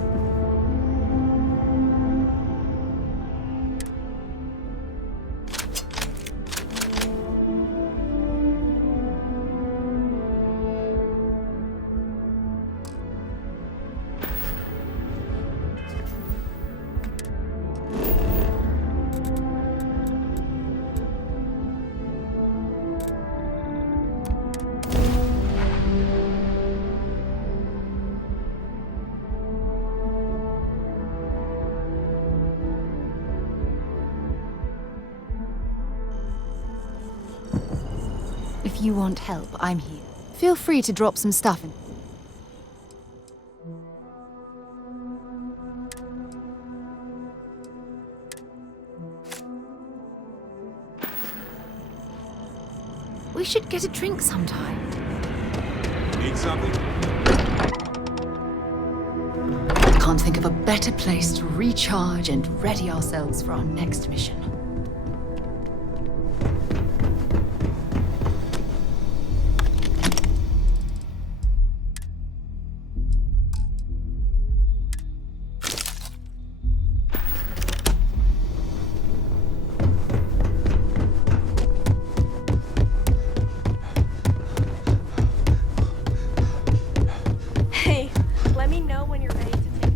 If you want help, I'm here. Feel free to drop some stuff in. We should get a drink sometime. Need something? Can't think of a better place to recharge and ready ourselves for our next mission. Hey, let me know when you're ready to take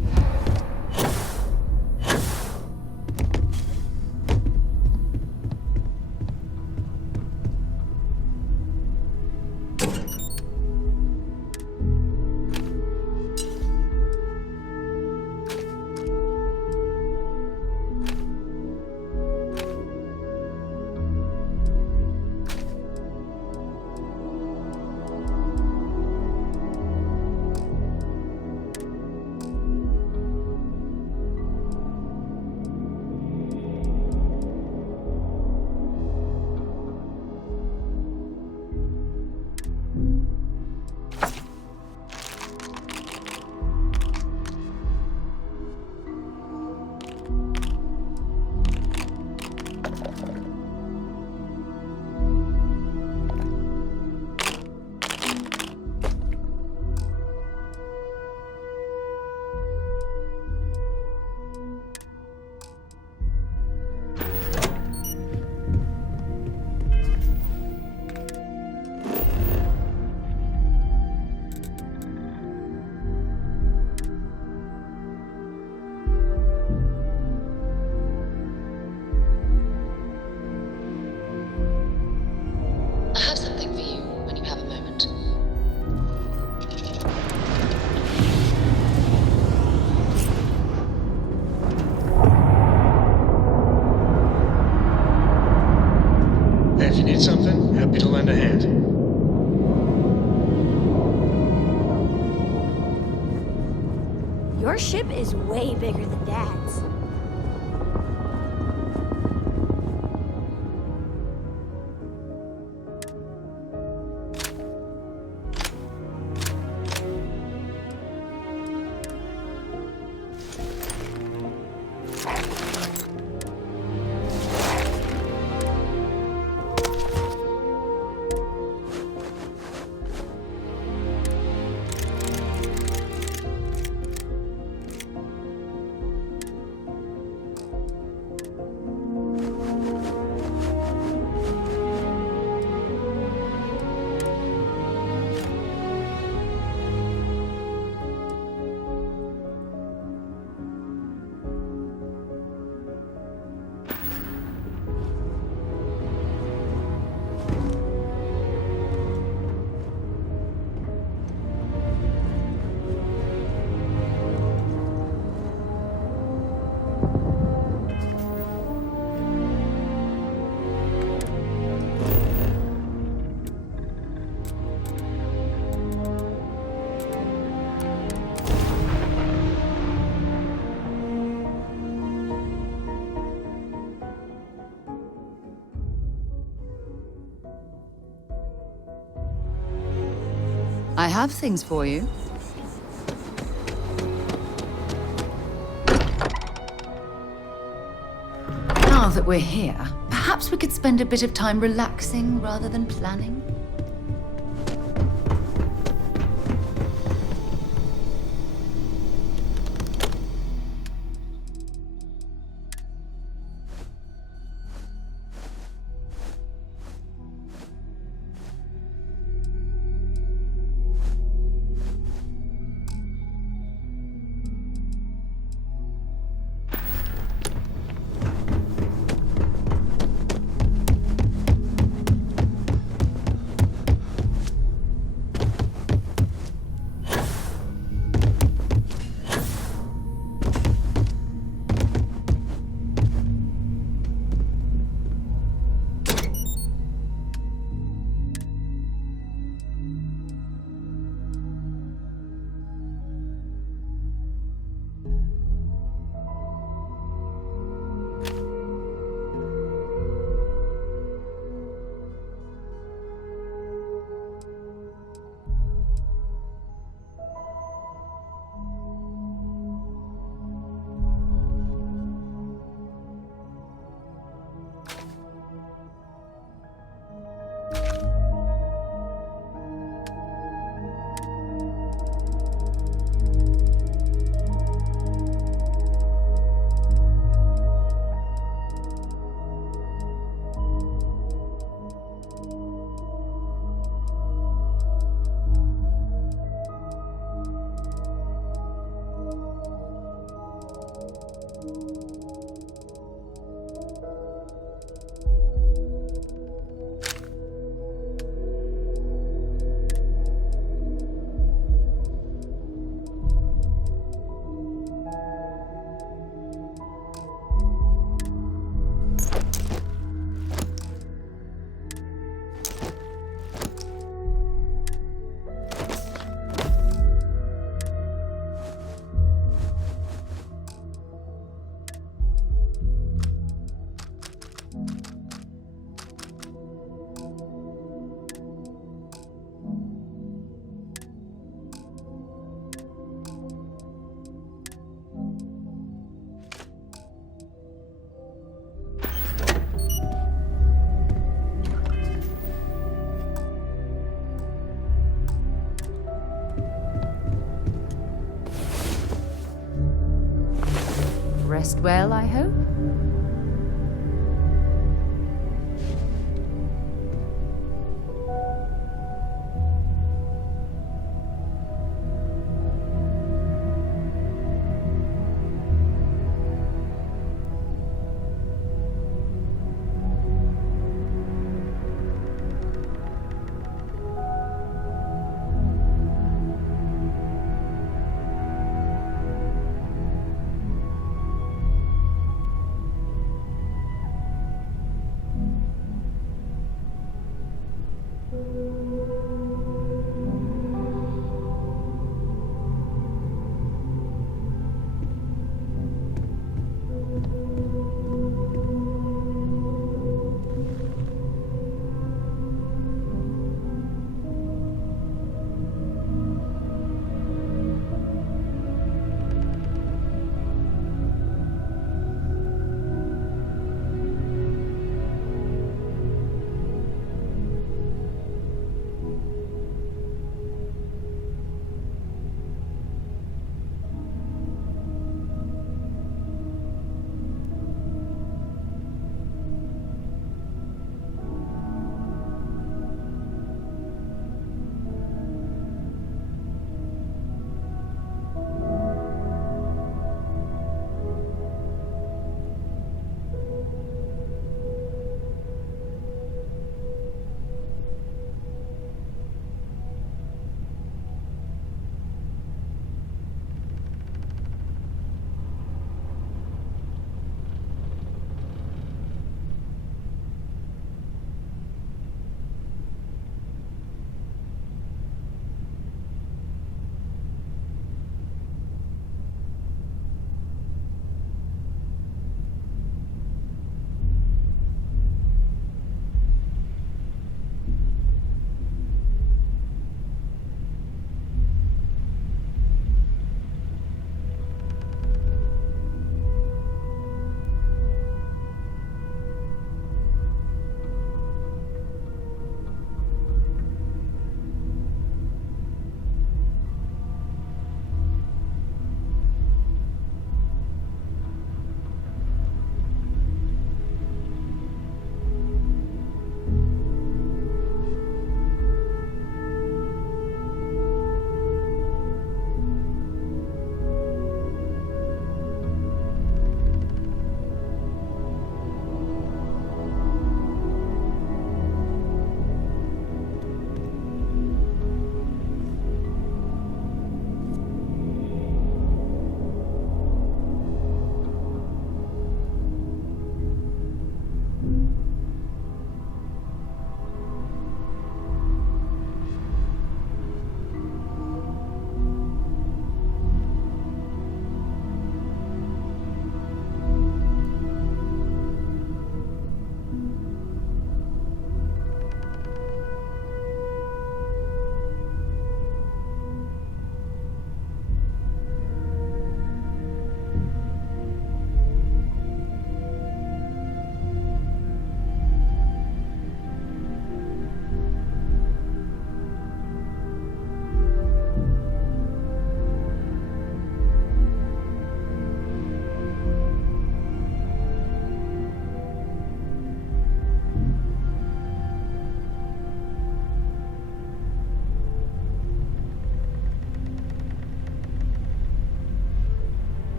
Our ship is way bigger than Dad's. I have things for you. Now that we're here, perhaps we could spend a bit of time relaxing rather than planning. Rest well, I hope?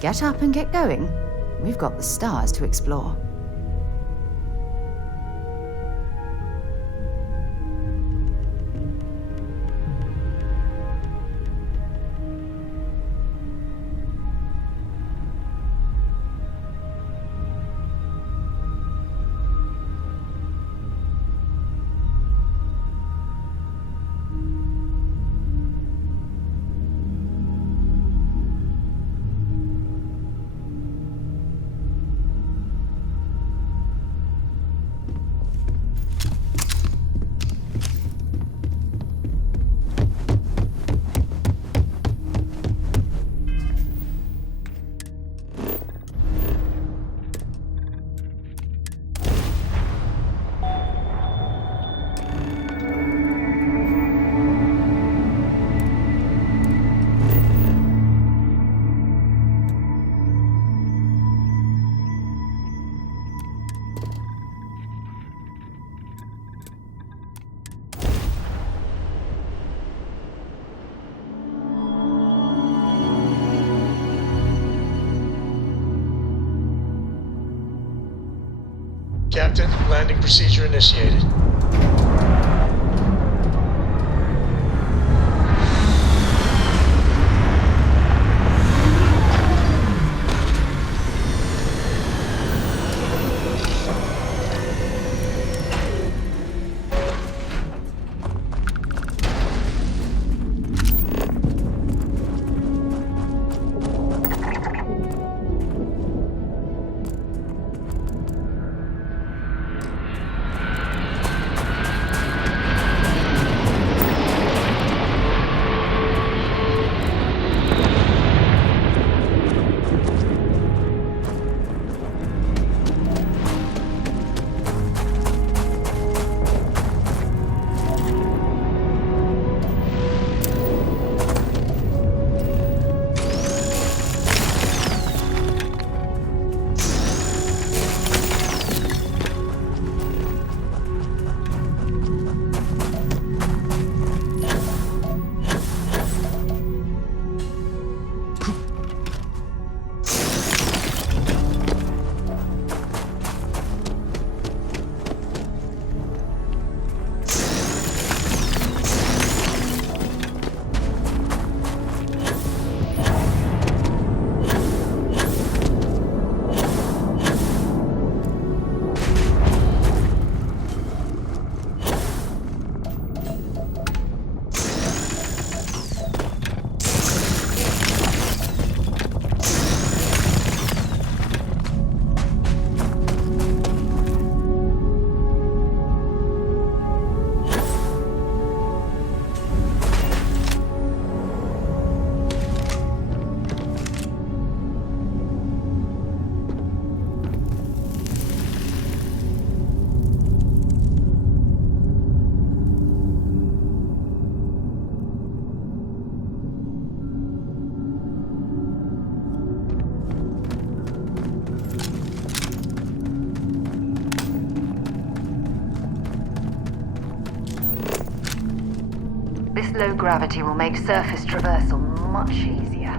Get up and get going. We've got the stars to explore. Captain, landing procedure initiated. This low gravity will make surface traversal much easier.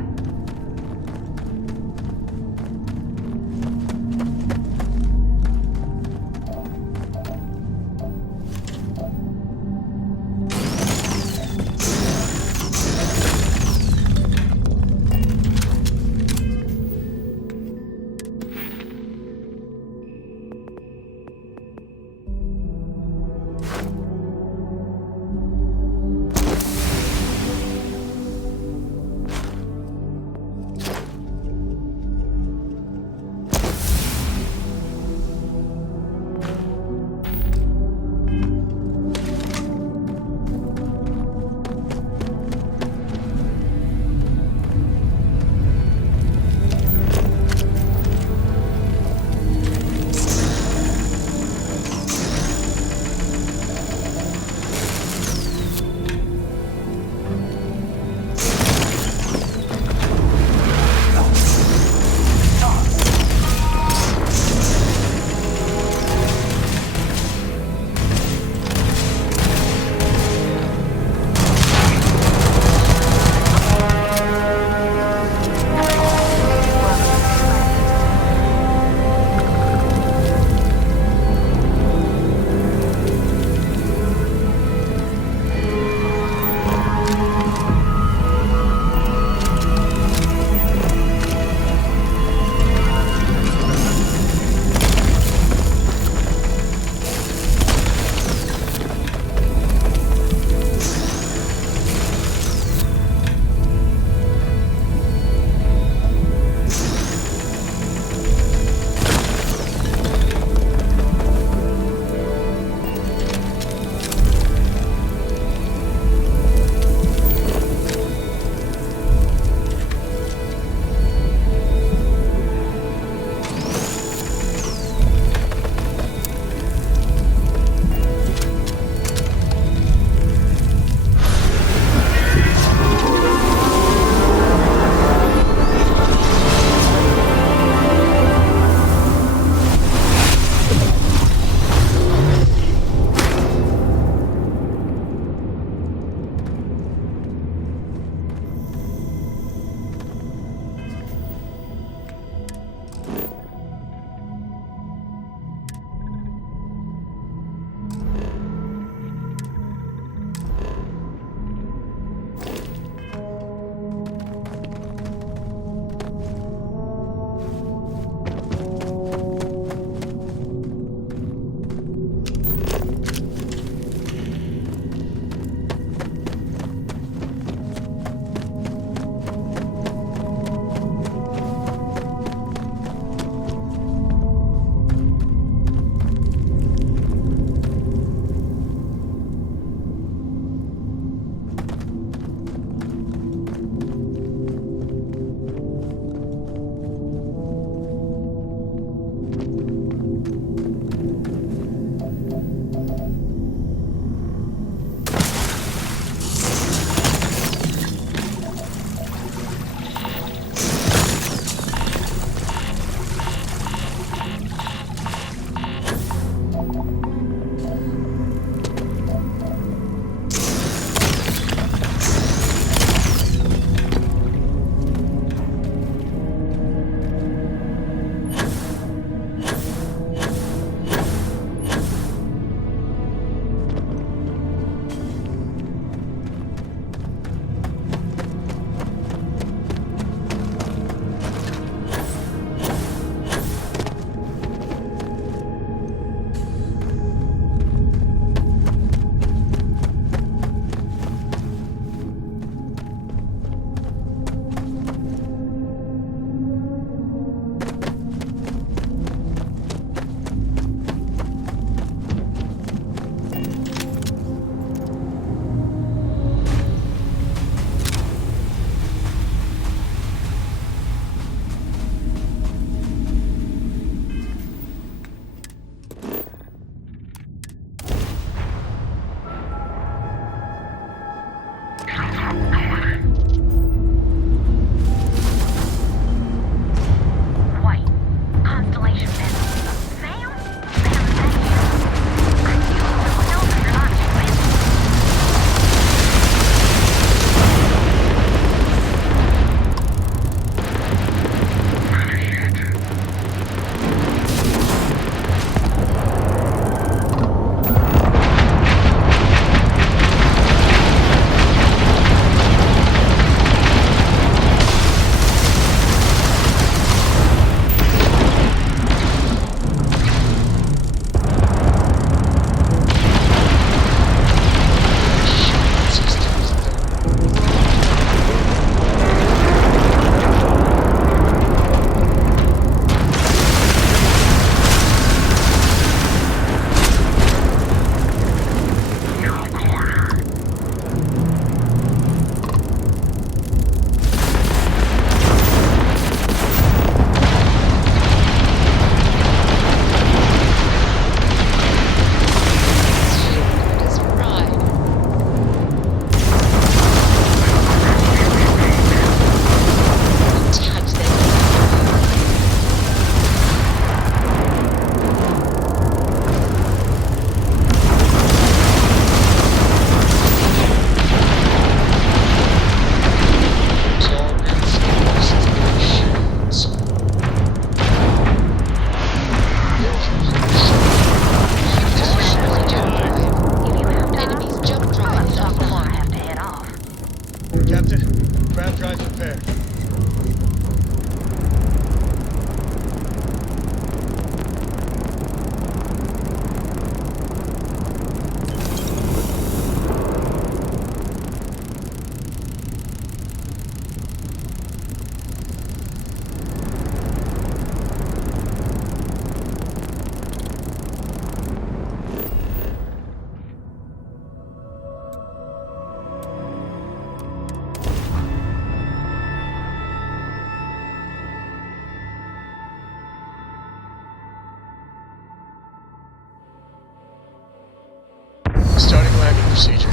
procedure.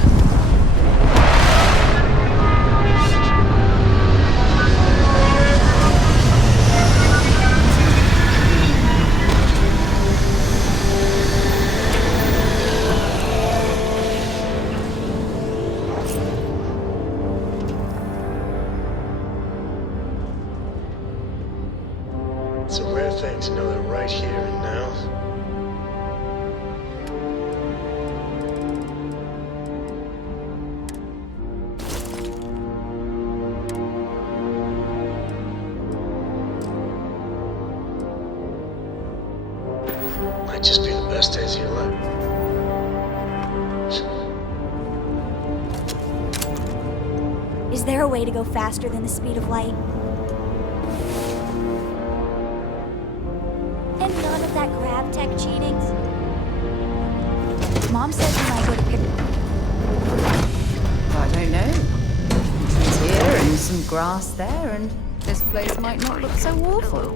It's a rare thing to know that right here and now. Might just be the best days of your life. Is there a way to go faster than the speed of light? And none of that grab tech cheating? Mom says you might go to pick... I don't know. Trees here and some grass there, and this place might not look so awful.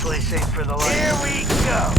Place ain't for the light. Here we go.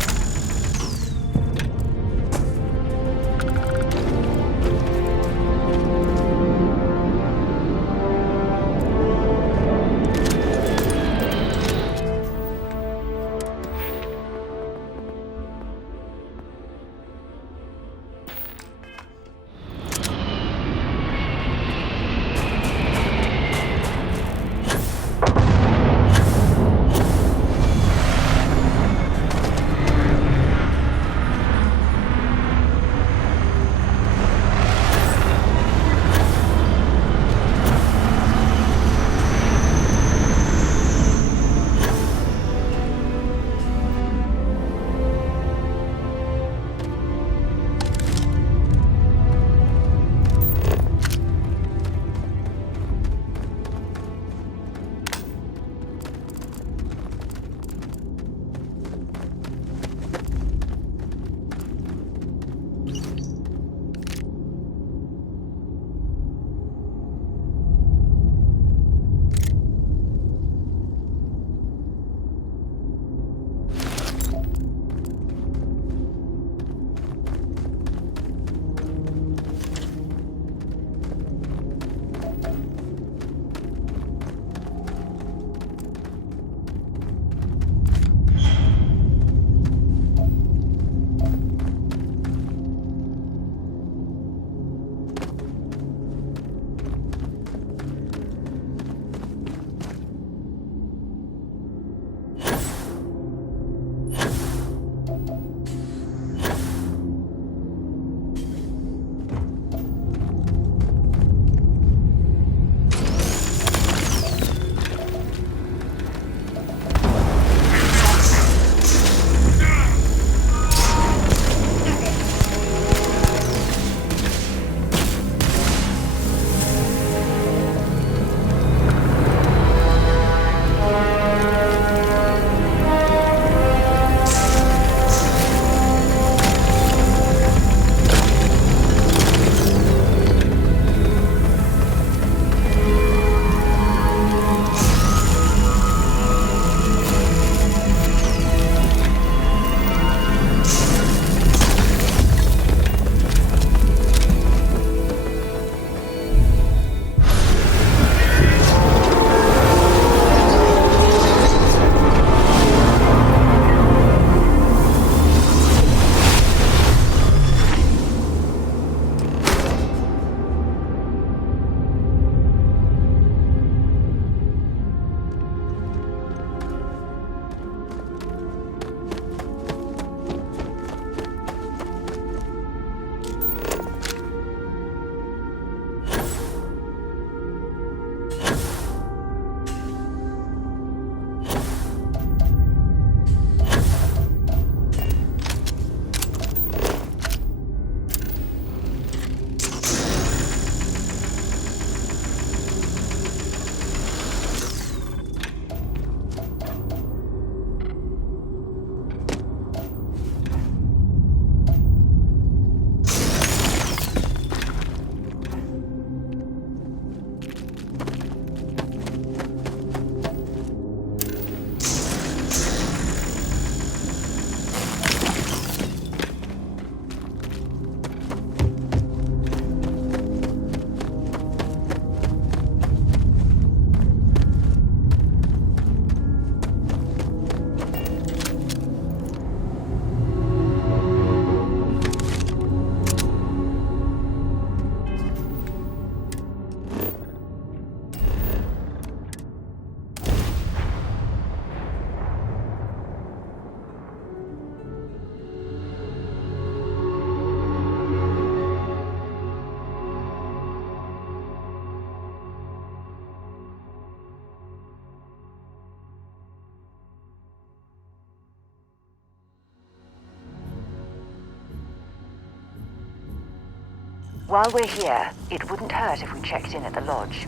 While we're here, it wouldn't hurt if we checked in at the lodge.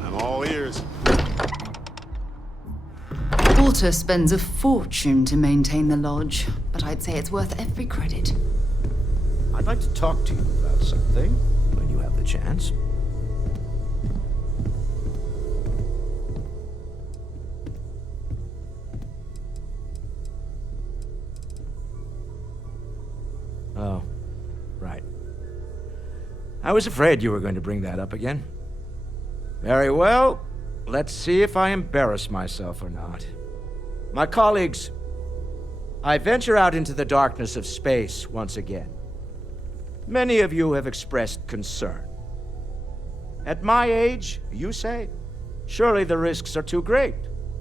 I'm all ears. Walter spends a fortune to maintain the lodge, but I'd say it's worth every credit. I'd like to talk to you about something when you have the chance. Oh, right. I was afraid you were going to bring that up again. Very well. Let's see if I embarrass myself or not. My colleagues, I venture out into the darkness of space once again. Many of you have expressed concern. At my age, you say, surely the risks are too great.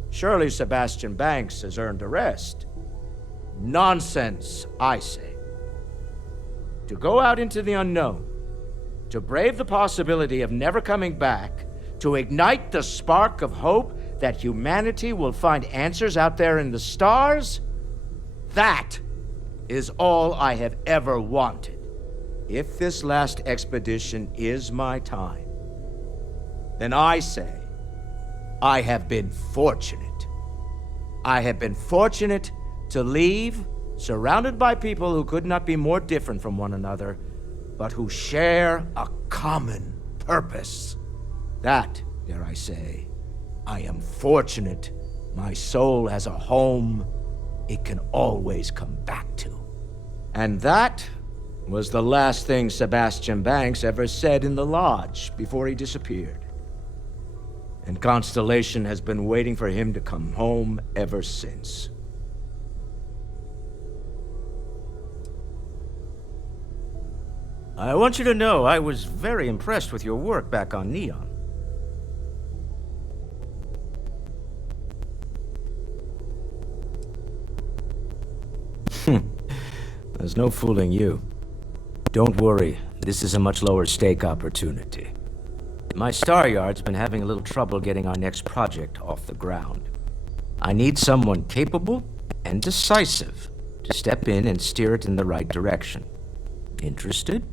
Surely Sebastian Banks has earned a rest. Nonsense, I say. To go out into the unknown, to brave the possibility of never coming back, to ignite the spark of hope that humanity will find answers out there in the stars, that is all I have ever wanted. If this last expedition is my time, then I say, I have been fortunate. I have been fortunate to leave surrounded by people who could not be more different from one another, but who share a common purpose. That, dare I say, I am fortunate. My soul has a home it can always come back to. And that was the last thing Sebastian Banks ever said in the lodge before he disappeared. And Constellation has been waiting for him to come home ever since. I want you to know I was very impressed with your work back on Neon. There's no fooling you. Don't worry, this is a much lower stake opportunity. My Star Yard's been having a little trouble getting our next project off the ground. I need someone capable and decisive to step in and steer it in the right direction. Interested?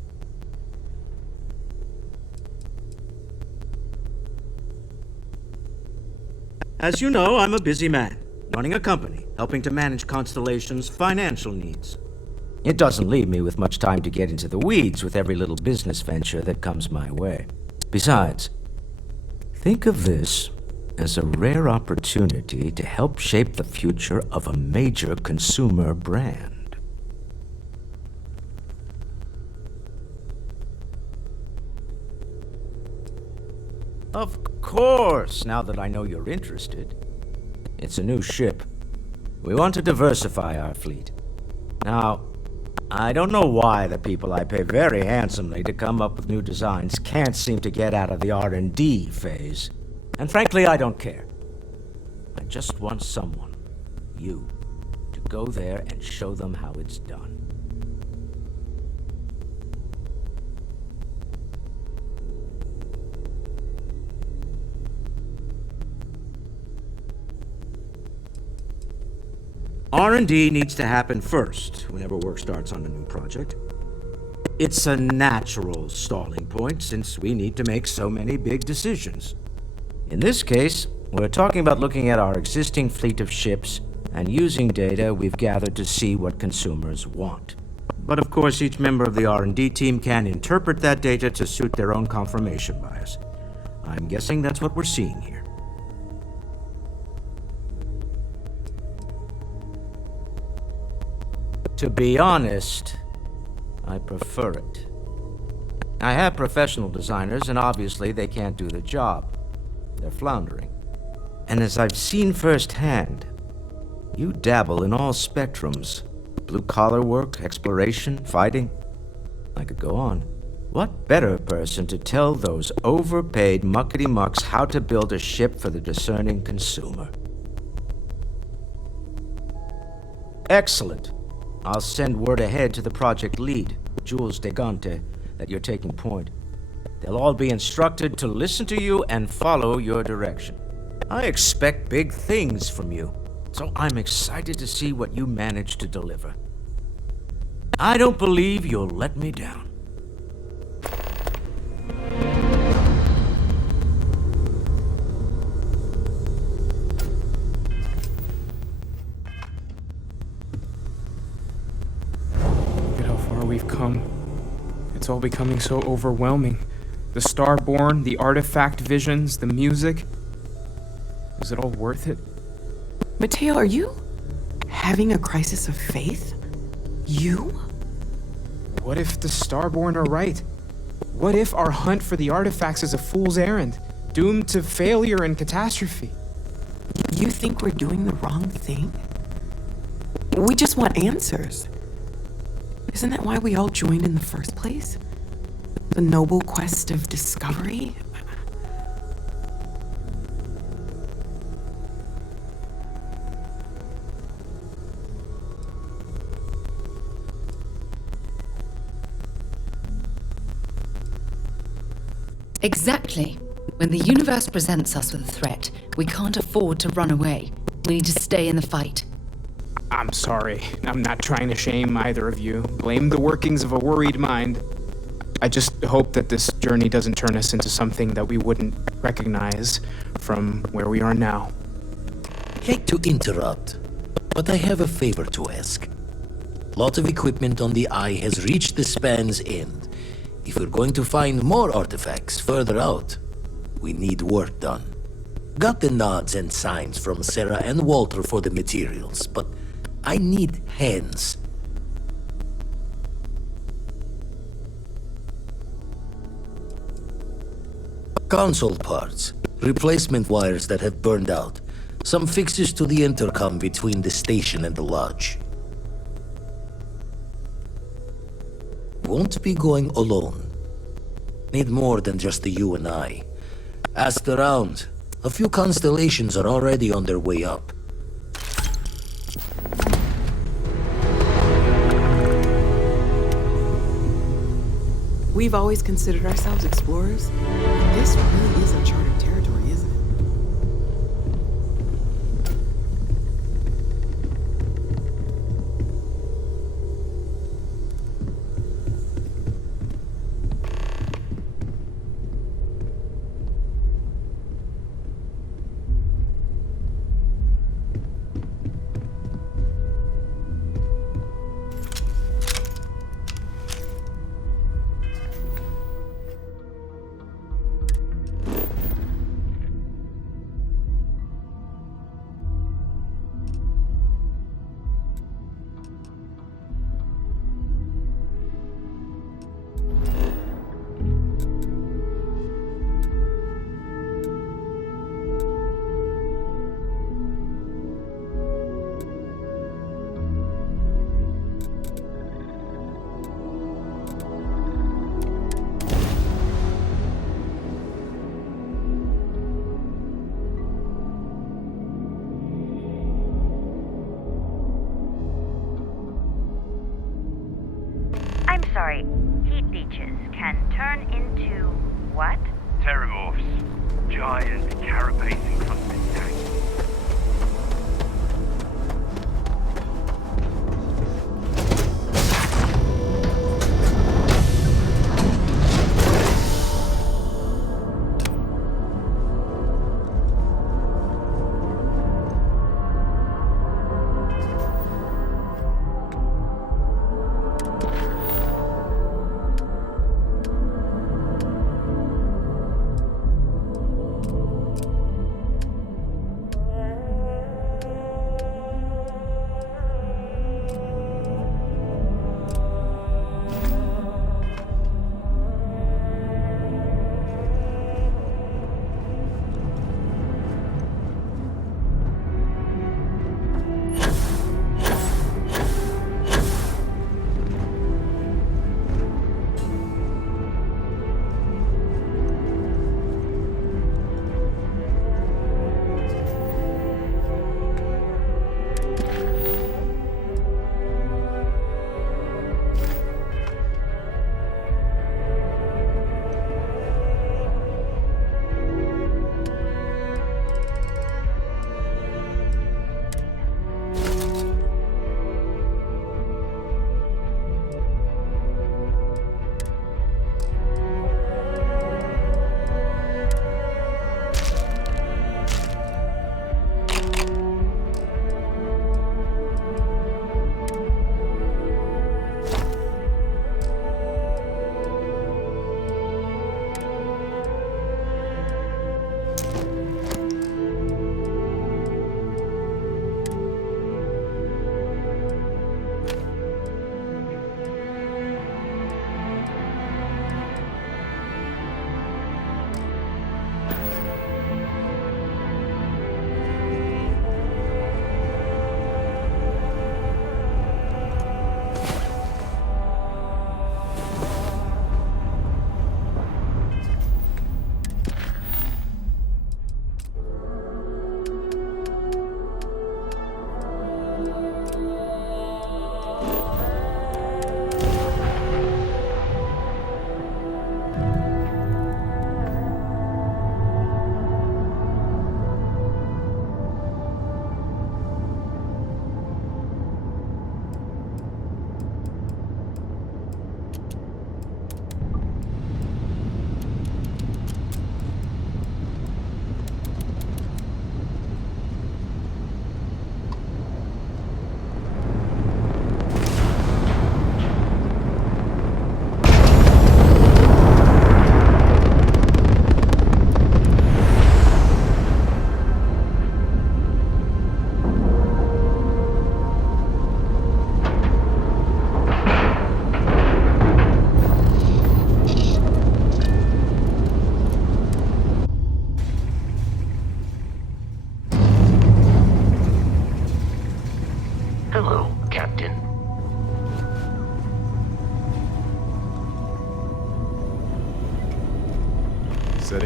As you know, I'm a busy man, running a company, helping to manage Constellation's financial needs. It doesn't leave me with much time to get into the weeds with every little business venture that comes my way. Besides, think of this as a rare opportunity to help shape the future of a major consumer brand. Of course, now that I know you're interested. It's a new ship. We want to diversify our fleet. Now, I don't know why the people I pay very handsomely to come up with new designs can't seem to get out of the R&D phase. And frankly, I don't care. I just want someone, you, to go there and show them how it's done. R&D needs to happen first whenever work starts on a new project. It's a natural stalling point since we need to make so many big decisions. In this case, we're talking about looking at our existing fleet of ships and using data we've gathered to see what consumers want. But of course, each member of the R&D team can interpret that data to suit their own confirmation bias. I'm guessing that's what we're seeing here. To be honest, I prefer it. I have professional designers, and obviously they can't do the job. They're floundering. And as I've seen firsthand, you dabble in all spectrums. Blue-collar work, exploration, fighting. I could go on. What better person to tell those overpaid muckety-mucks how to build a ship for the discerning consumer? Excellent. I'll send word ahead to the project lead, Jules Degante, that you're taking point. They'll all be instructed to listen to you and follow your direction. I expect big things from you, so I'm excited to see what you manage to deliver. I don't believe you'll let me down. it's all becoming so overwhelming. The Starborn, the artifact visions, the music. Is it all worth it? Mateo, are you having a crisis of faith? You? What if the Starborn are right? What if our hunt for the artifacts is a fool's errand, doomed to failure and catastrophe? You think we're doing the wrong thing? We just want answers. Isn't that why we all joined in the first place? The noble quest of discovery? Exactly. When the universe presents us with a threat, we can't afford to run away. We need to stay in the fight. I'm sorry. I'm not trying to shame either of you. Blame the workings of a worried mind. I just hope that this journey doesn't turn us into something that we wouldn't recognize from where we are now. Hate to interrupt, but I have a favor to ask. Lot of equipment on the Eye has reached the span's end. If we're going to find more artifacts further out, we need work done. Got the nods and signs from Sarah and Walter for the materials, but I need hands. Console parts, replacement wires that have burned out, some fixes to the intercom between the station and the lodge. Won't be going alone. Need more than just the you and I. Asked around. A few constellations are already on their way up. We've always considered ourselves explorers. This really is uncharted territory, isn't it? I'm sorry, heat leeches can turn into what? Terramorphs. Giant carapace-encrusted tanks.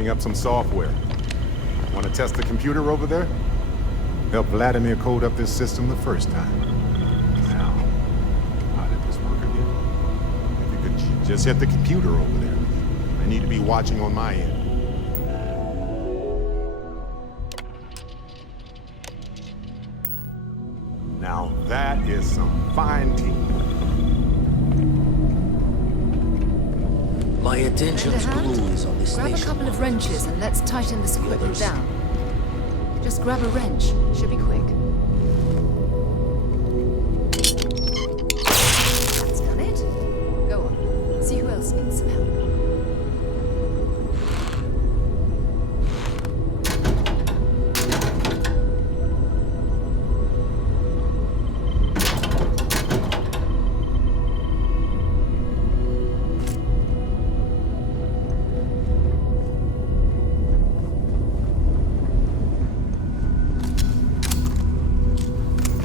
Setting up some software. Want to test the computer over there? Help Vladimir code up this system the first time. Now, how did this work again? If you could just hit the computer over there. I need to be watching on my end. Now that is some fine teamwork. My attention's glue is on this Grab a station. couple of wrenches and let's tighten this equipment down. Just grab a wrench. Should be quick. That's done it. Go on. See who else needs some help.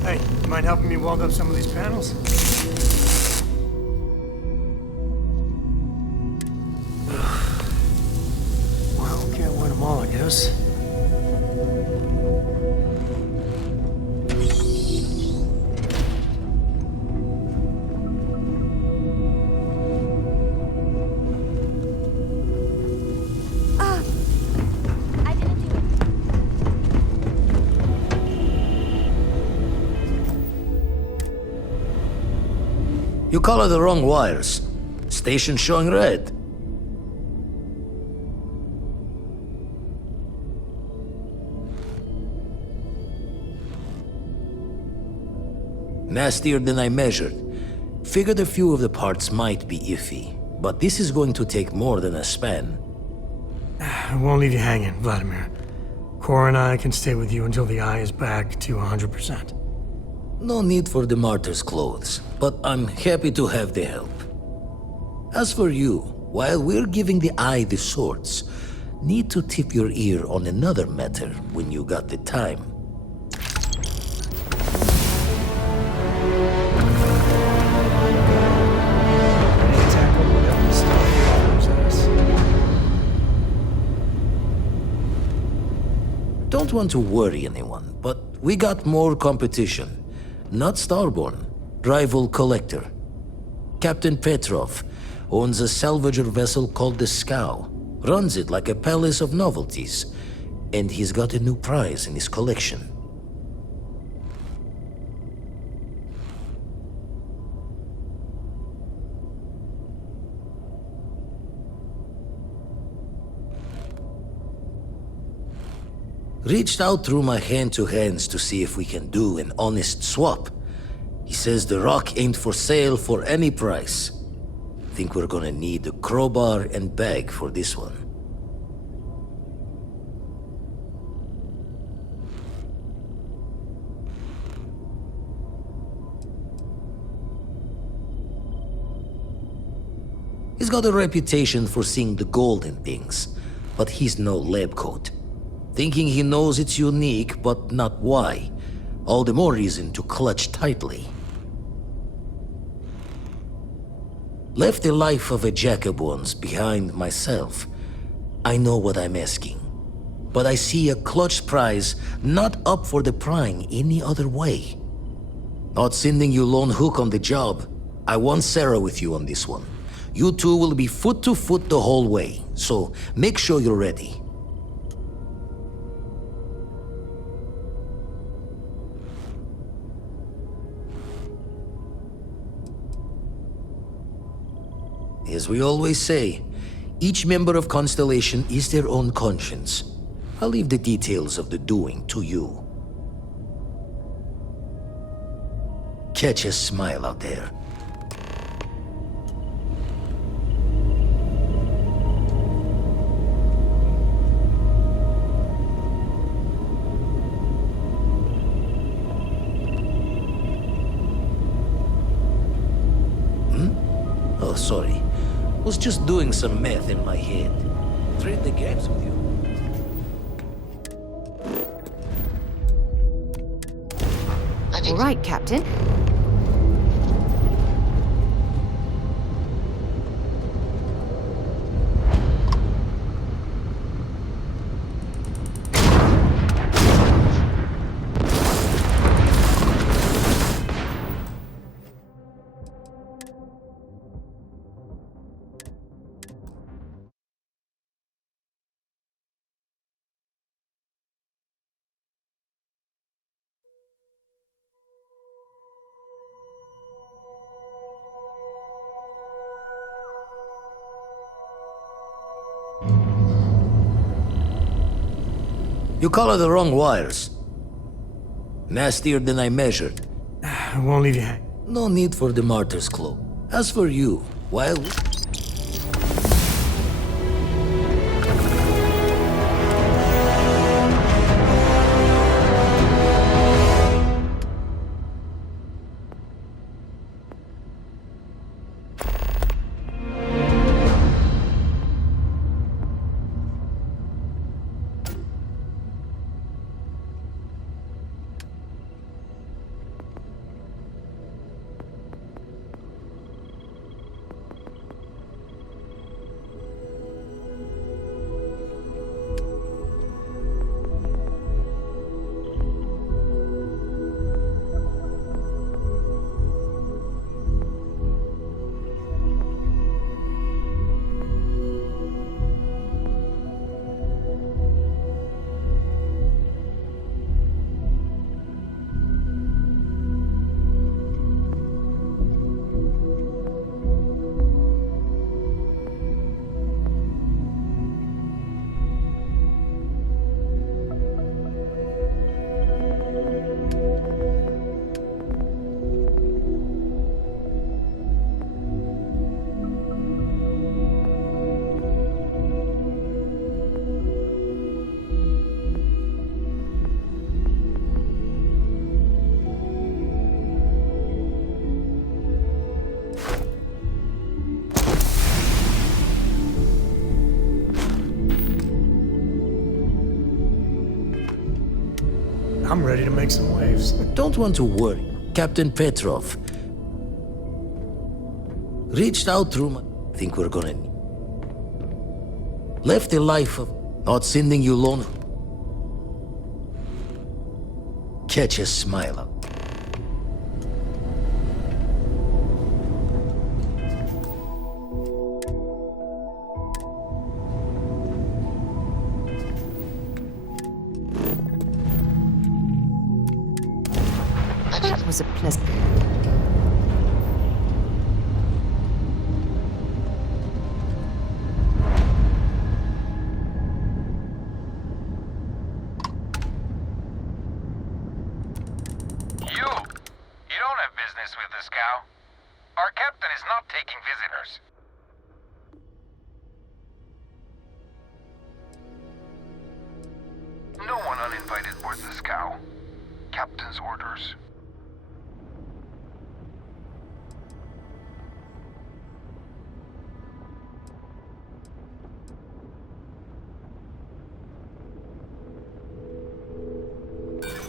Hey, you mind helping me weld up some of these panels? Well, can't win them all, I guess. I didn't do it. You color the wrong wires. Station showing red. Nastier than I measured. Figured a few of the parts might be iffy, but this is going to take more than a span. I won't leave you hanging, Vladimir. Cora and I can stay with you until the eye is back to 100%. No need for the martyr's clothes, but I'm happy to have the help. As for you, while we're giving the eye the swords, need to tip your ear on another matter when you got the time. Don't want to worry anyone, but we got more competition. Not Starborn, rival collector. Captain Petrov owns a salvager vessel called the Scow. Runs it like a palace of novelties. And he's got a new prize in his collection. Reached out through my hand-to-hands to see if we can do an honest swap. He says the rock ain't for sale for any price. Think we're gonna need a crowbar and bag for this one. He's got a reputation for seeing the gold in things, but he's no lab coat. Thinking he knows it's unique, but not why. All the more reason to clutch tightly. Left the life of a jacob once behind myself. I know what I'm asking. But I see a clutch prize not up for the prying any other way. Not sending you lone hook on the job. I want Sarah with you on this one. You two will be foot to foot the whole way, so make sure you're ready. As we always say, each member of Constellation is their own conscience. I'll leave the details of the doing to you. Catch a smile out there. Oh, sorry. Was just doing some math in my head. Trade the gaps with you. All right, Captain. You colored the wrong wires. Nastier than I measured. I won't leave you hang. No need for the martyr's cloak. As for you, while... I'm ready to make some waves. Don't want to worry. Captain Petrov reached out through my... think we're gonna need... Left a life of not sending you alone. Catch a smile up. That was a pleasant... You don't have business with this cow. Our captain is not taking visitors. No one uninvited boards this cow. Captain's orders.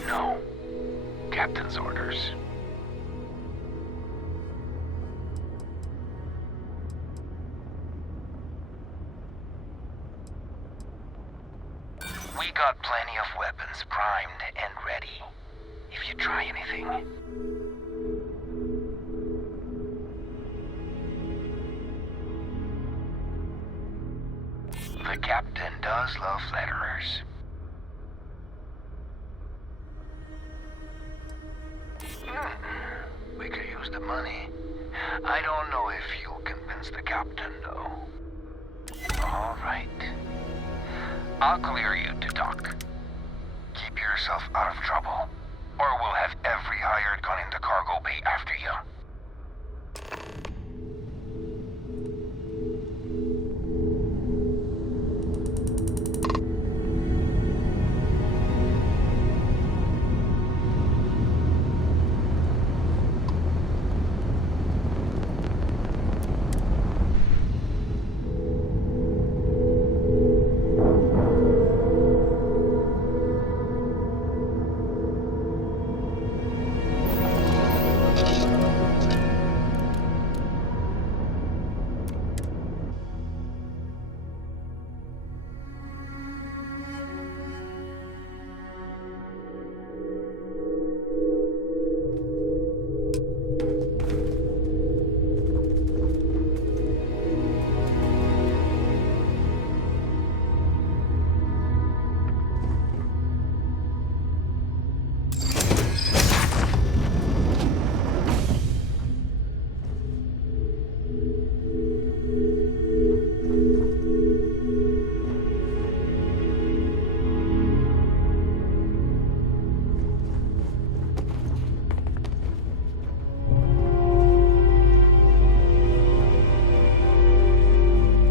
No. Captain's orders. We got plenty of weapons primed and ready. If you try anything. The captain does love flatterers. We could use the money. I don't know if you'll convince the captain, though. All right. I'll clear you to talk. Keep yourself out of trouble, or we'll have every hired gun in the cargo bay after you.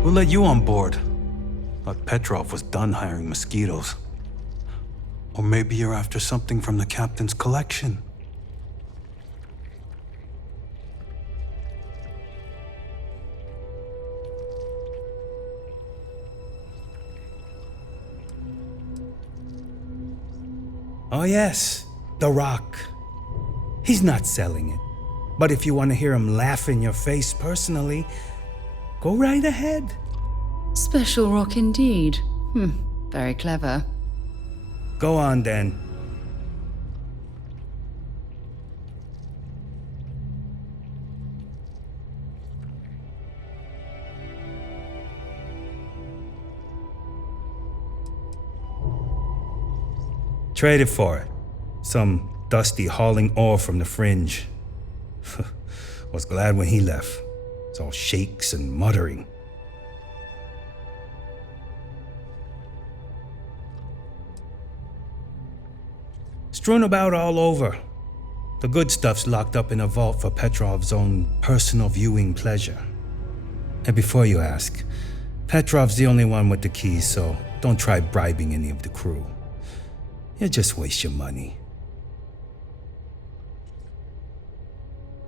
We'll let you on board. But Petrov was done hiring mosquitoes. Or maybe you're after something from the captain's collection. Oh yes, The Rock. He's not selling it. But if you want to hear him laugh in your face personally, go right ahead. Special rock indeed. Very clever. Go on then. Traded for it. Some dusty hauling ore from the fringe. Was glad when he left. It's all shakes and muttering. Strewn about all over. The good stuff's locked up in a vault for Petrov's own personal viewing pleasure. And before you ask, Petrov's the only one with the keys, so don't try bribing any of the crew. You'll just waste your money.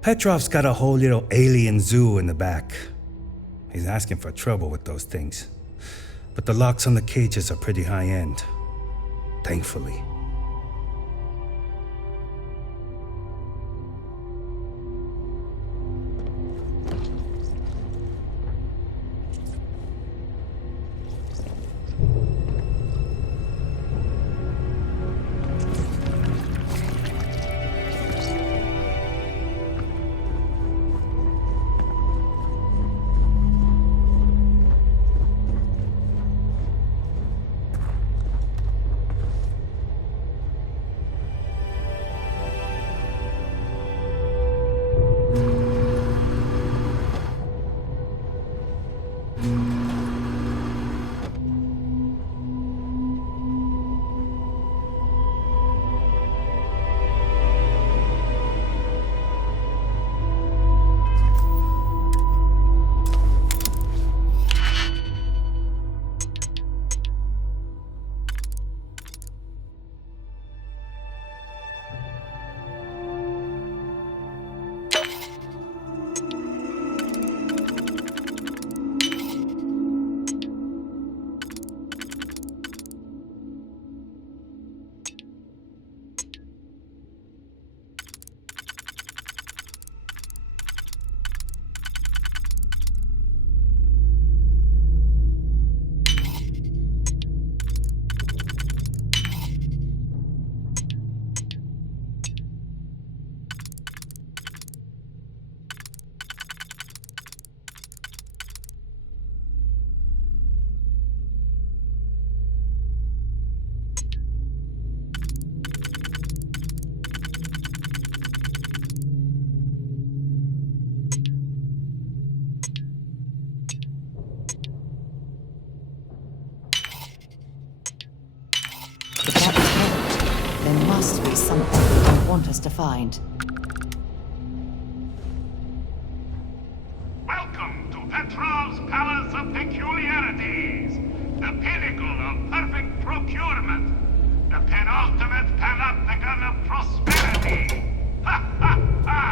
Petrov's got a whole little alien zoo in the back. He's asking for trouble with those things. But the locks on the cages are pretty high-end. Thankfully. There must be something they want us to find. Welcome to Petrov's Palace of Peculiarities, the pinnacle of perfect procurement, the penultimate panopticon of prosperity. Ha ha ha!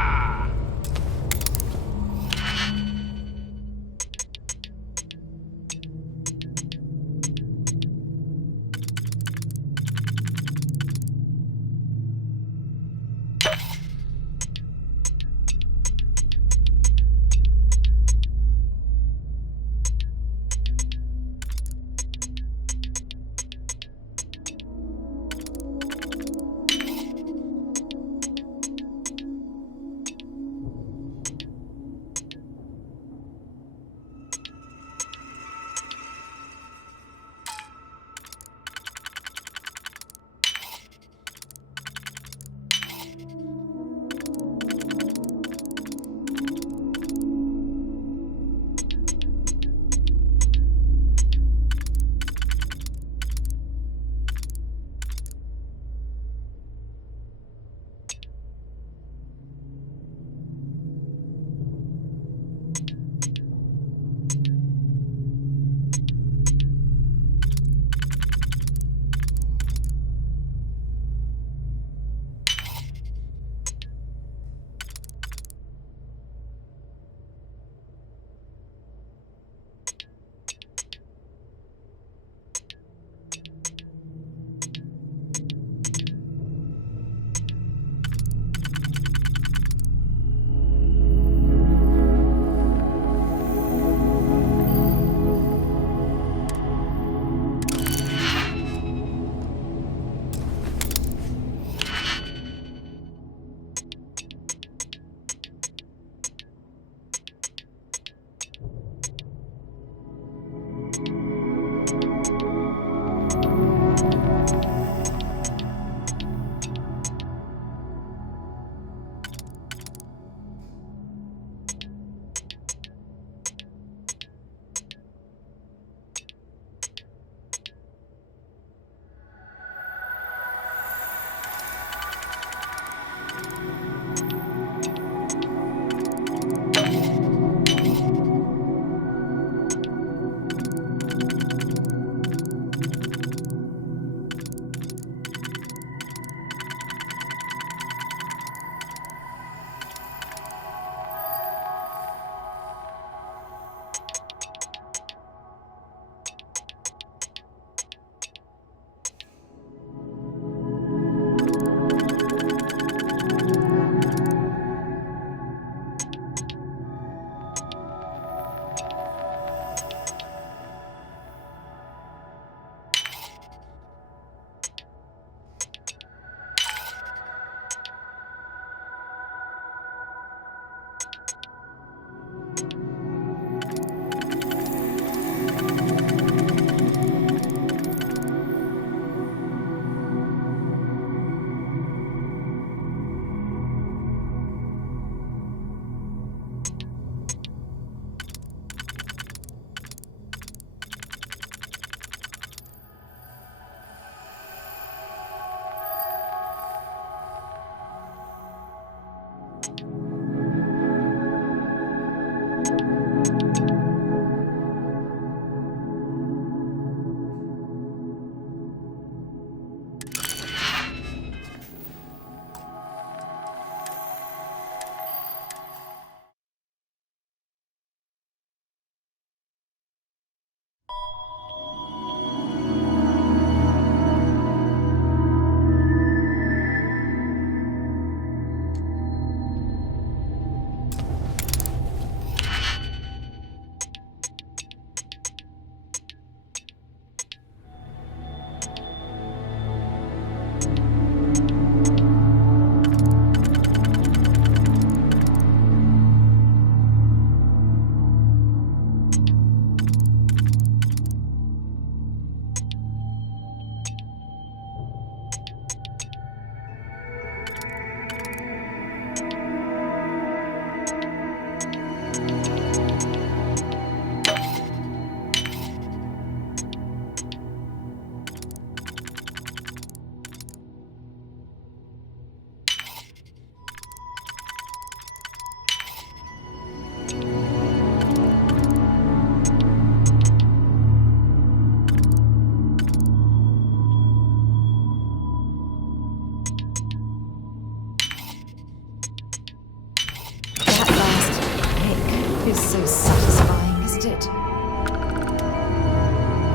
Is so satisfying, isn't it?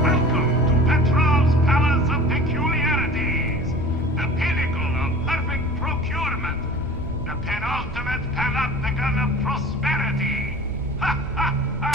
Welcome to Petrov's Palace of Peculiarities, the pinnacle of perfect procurement, the penultimate panopticon of prosperity. Ha ha ha!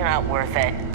You're not worth it.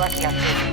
network your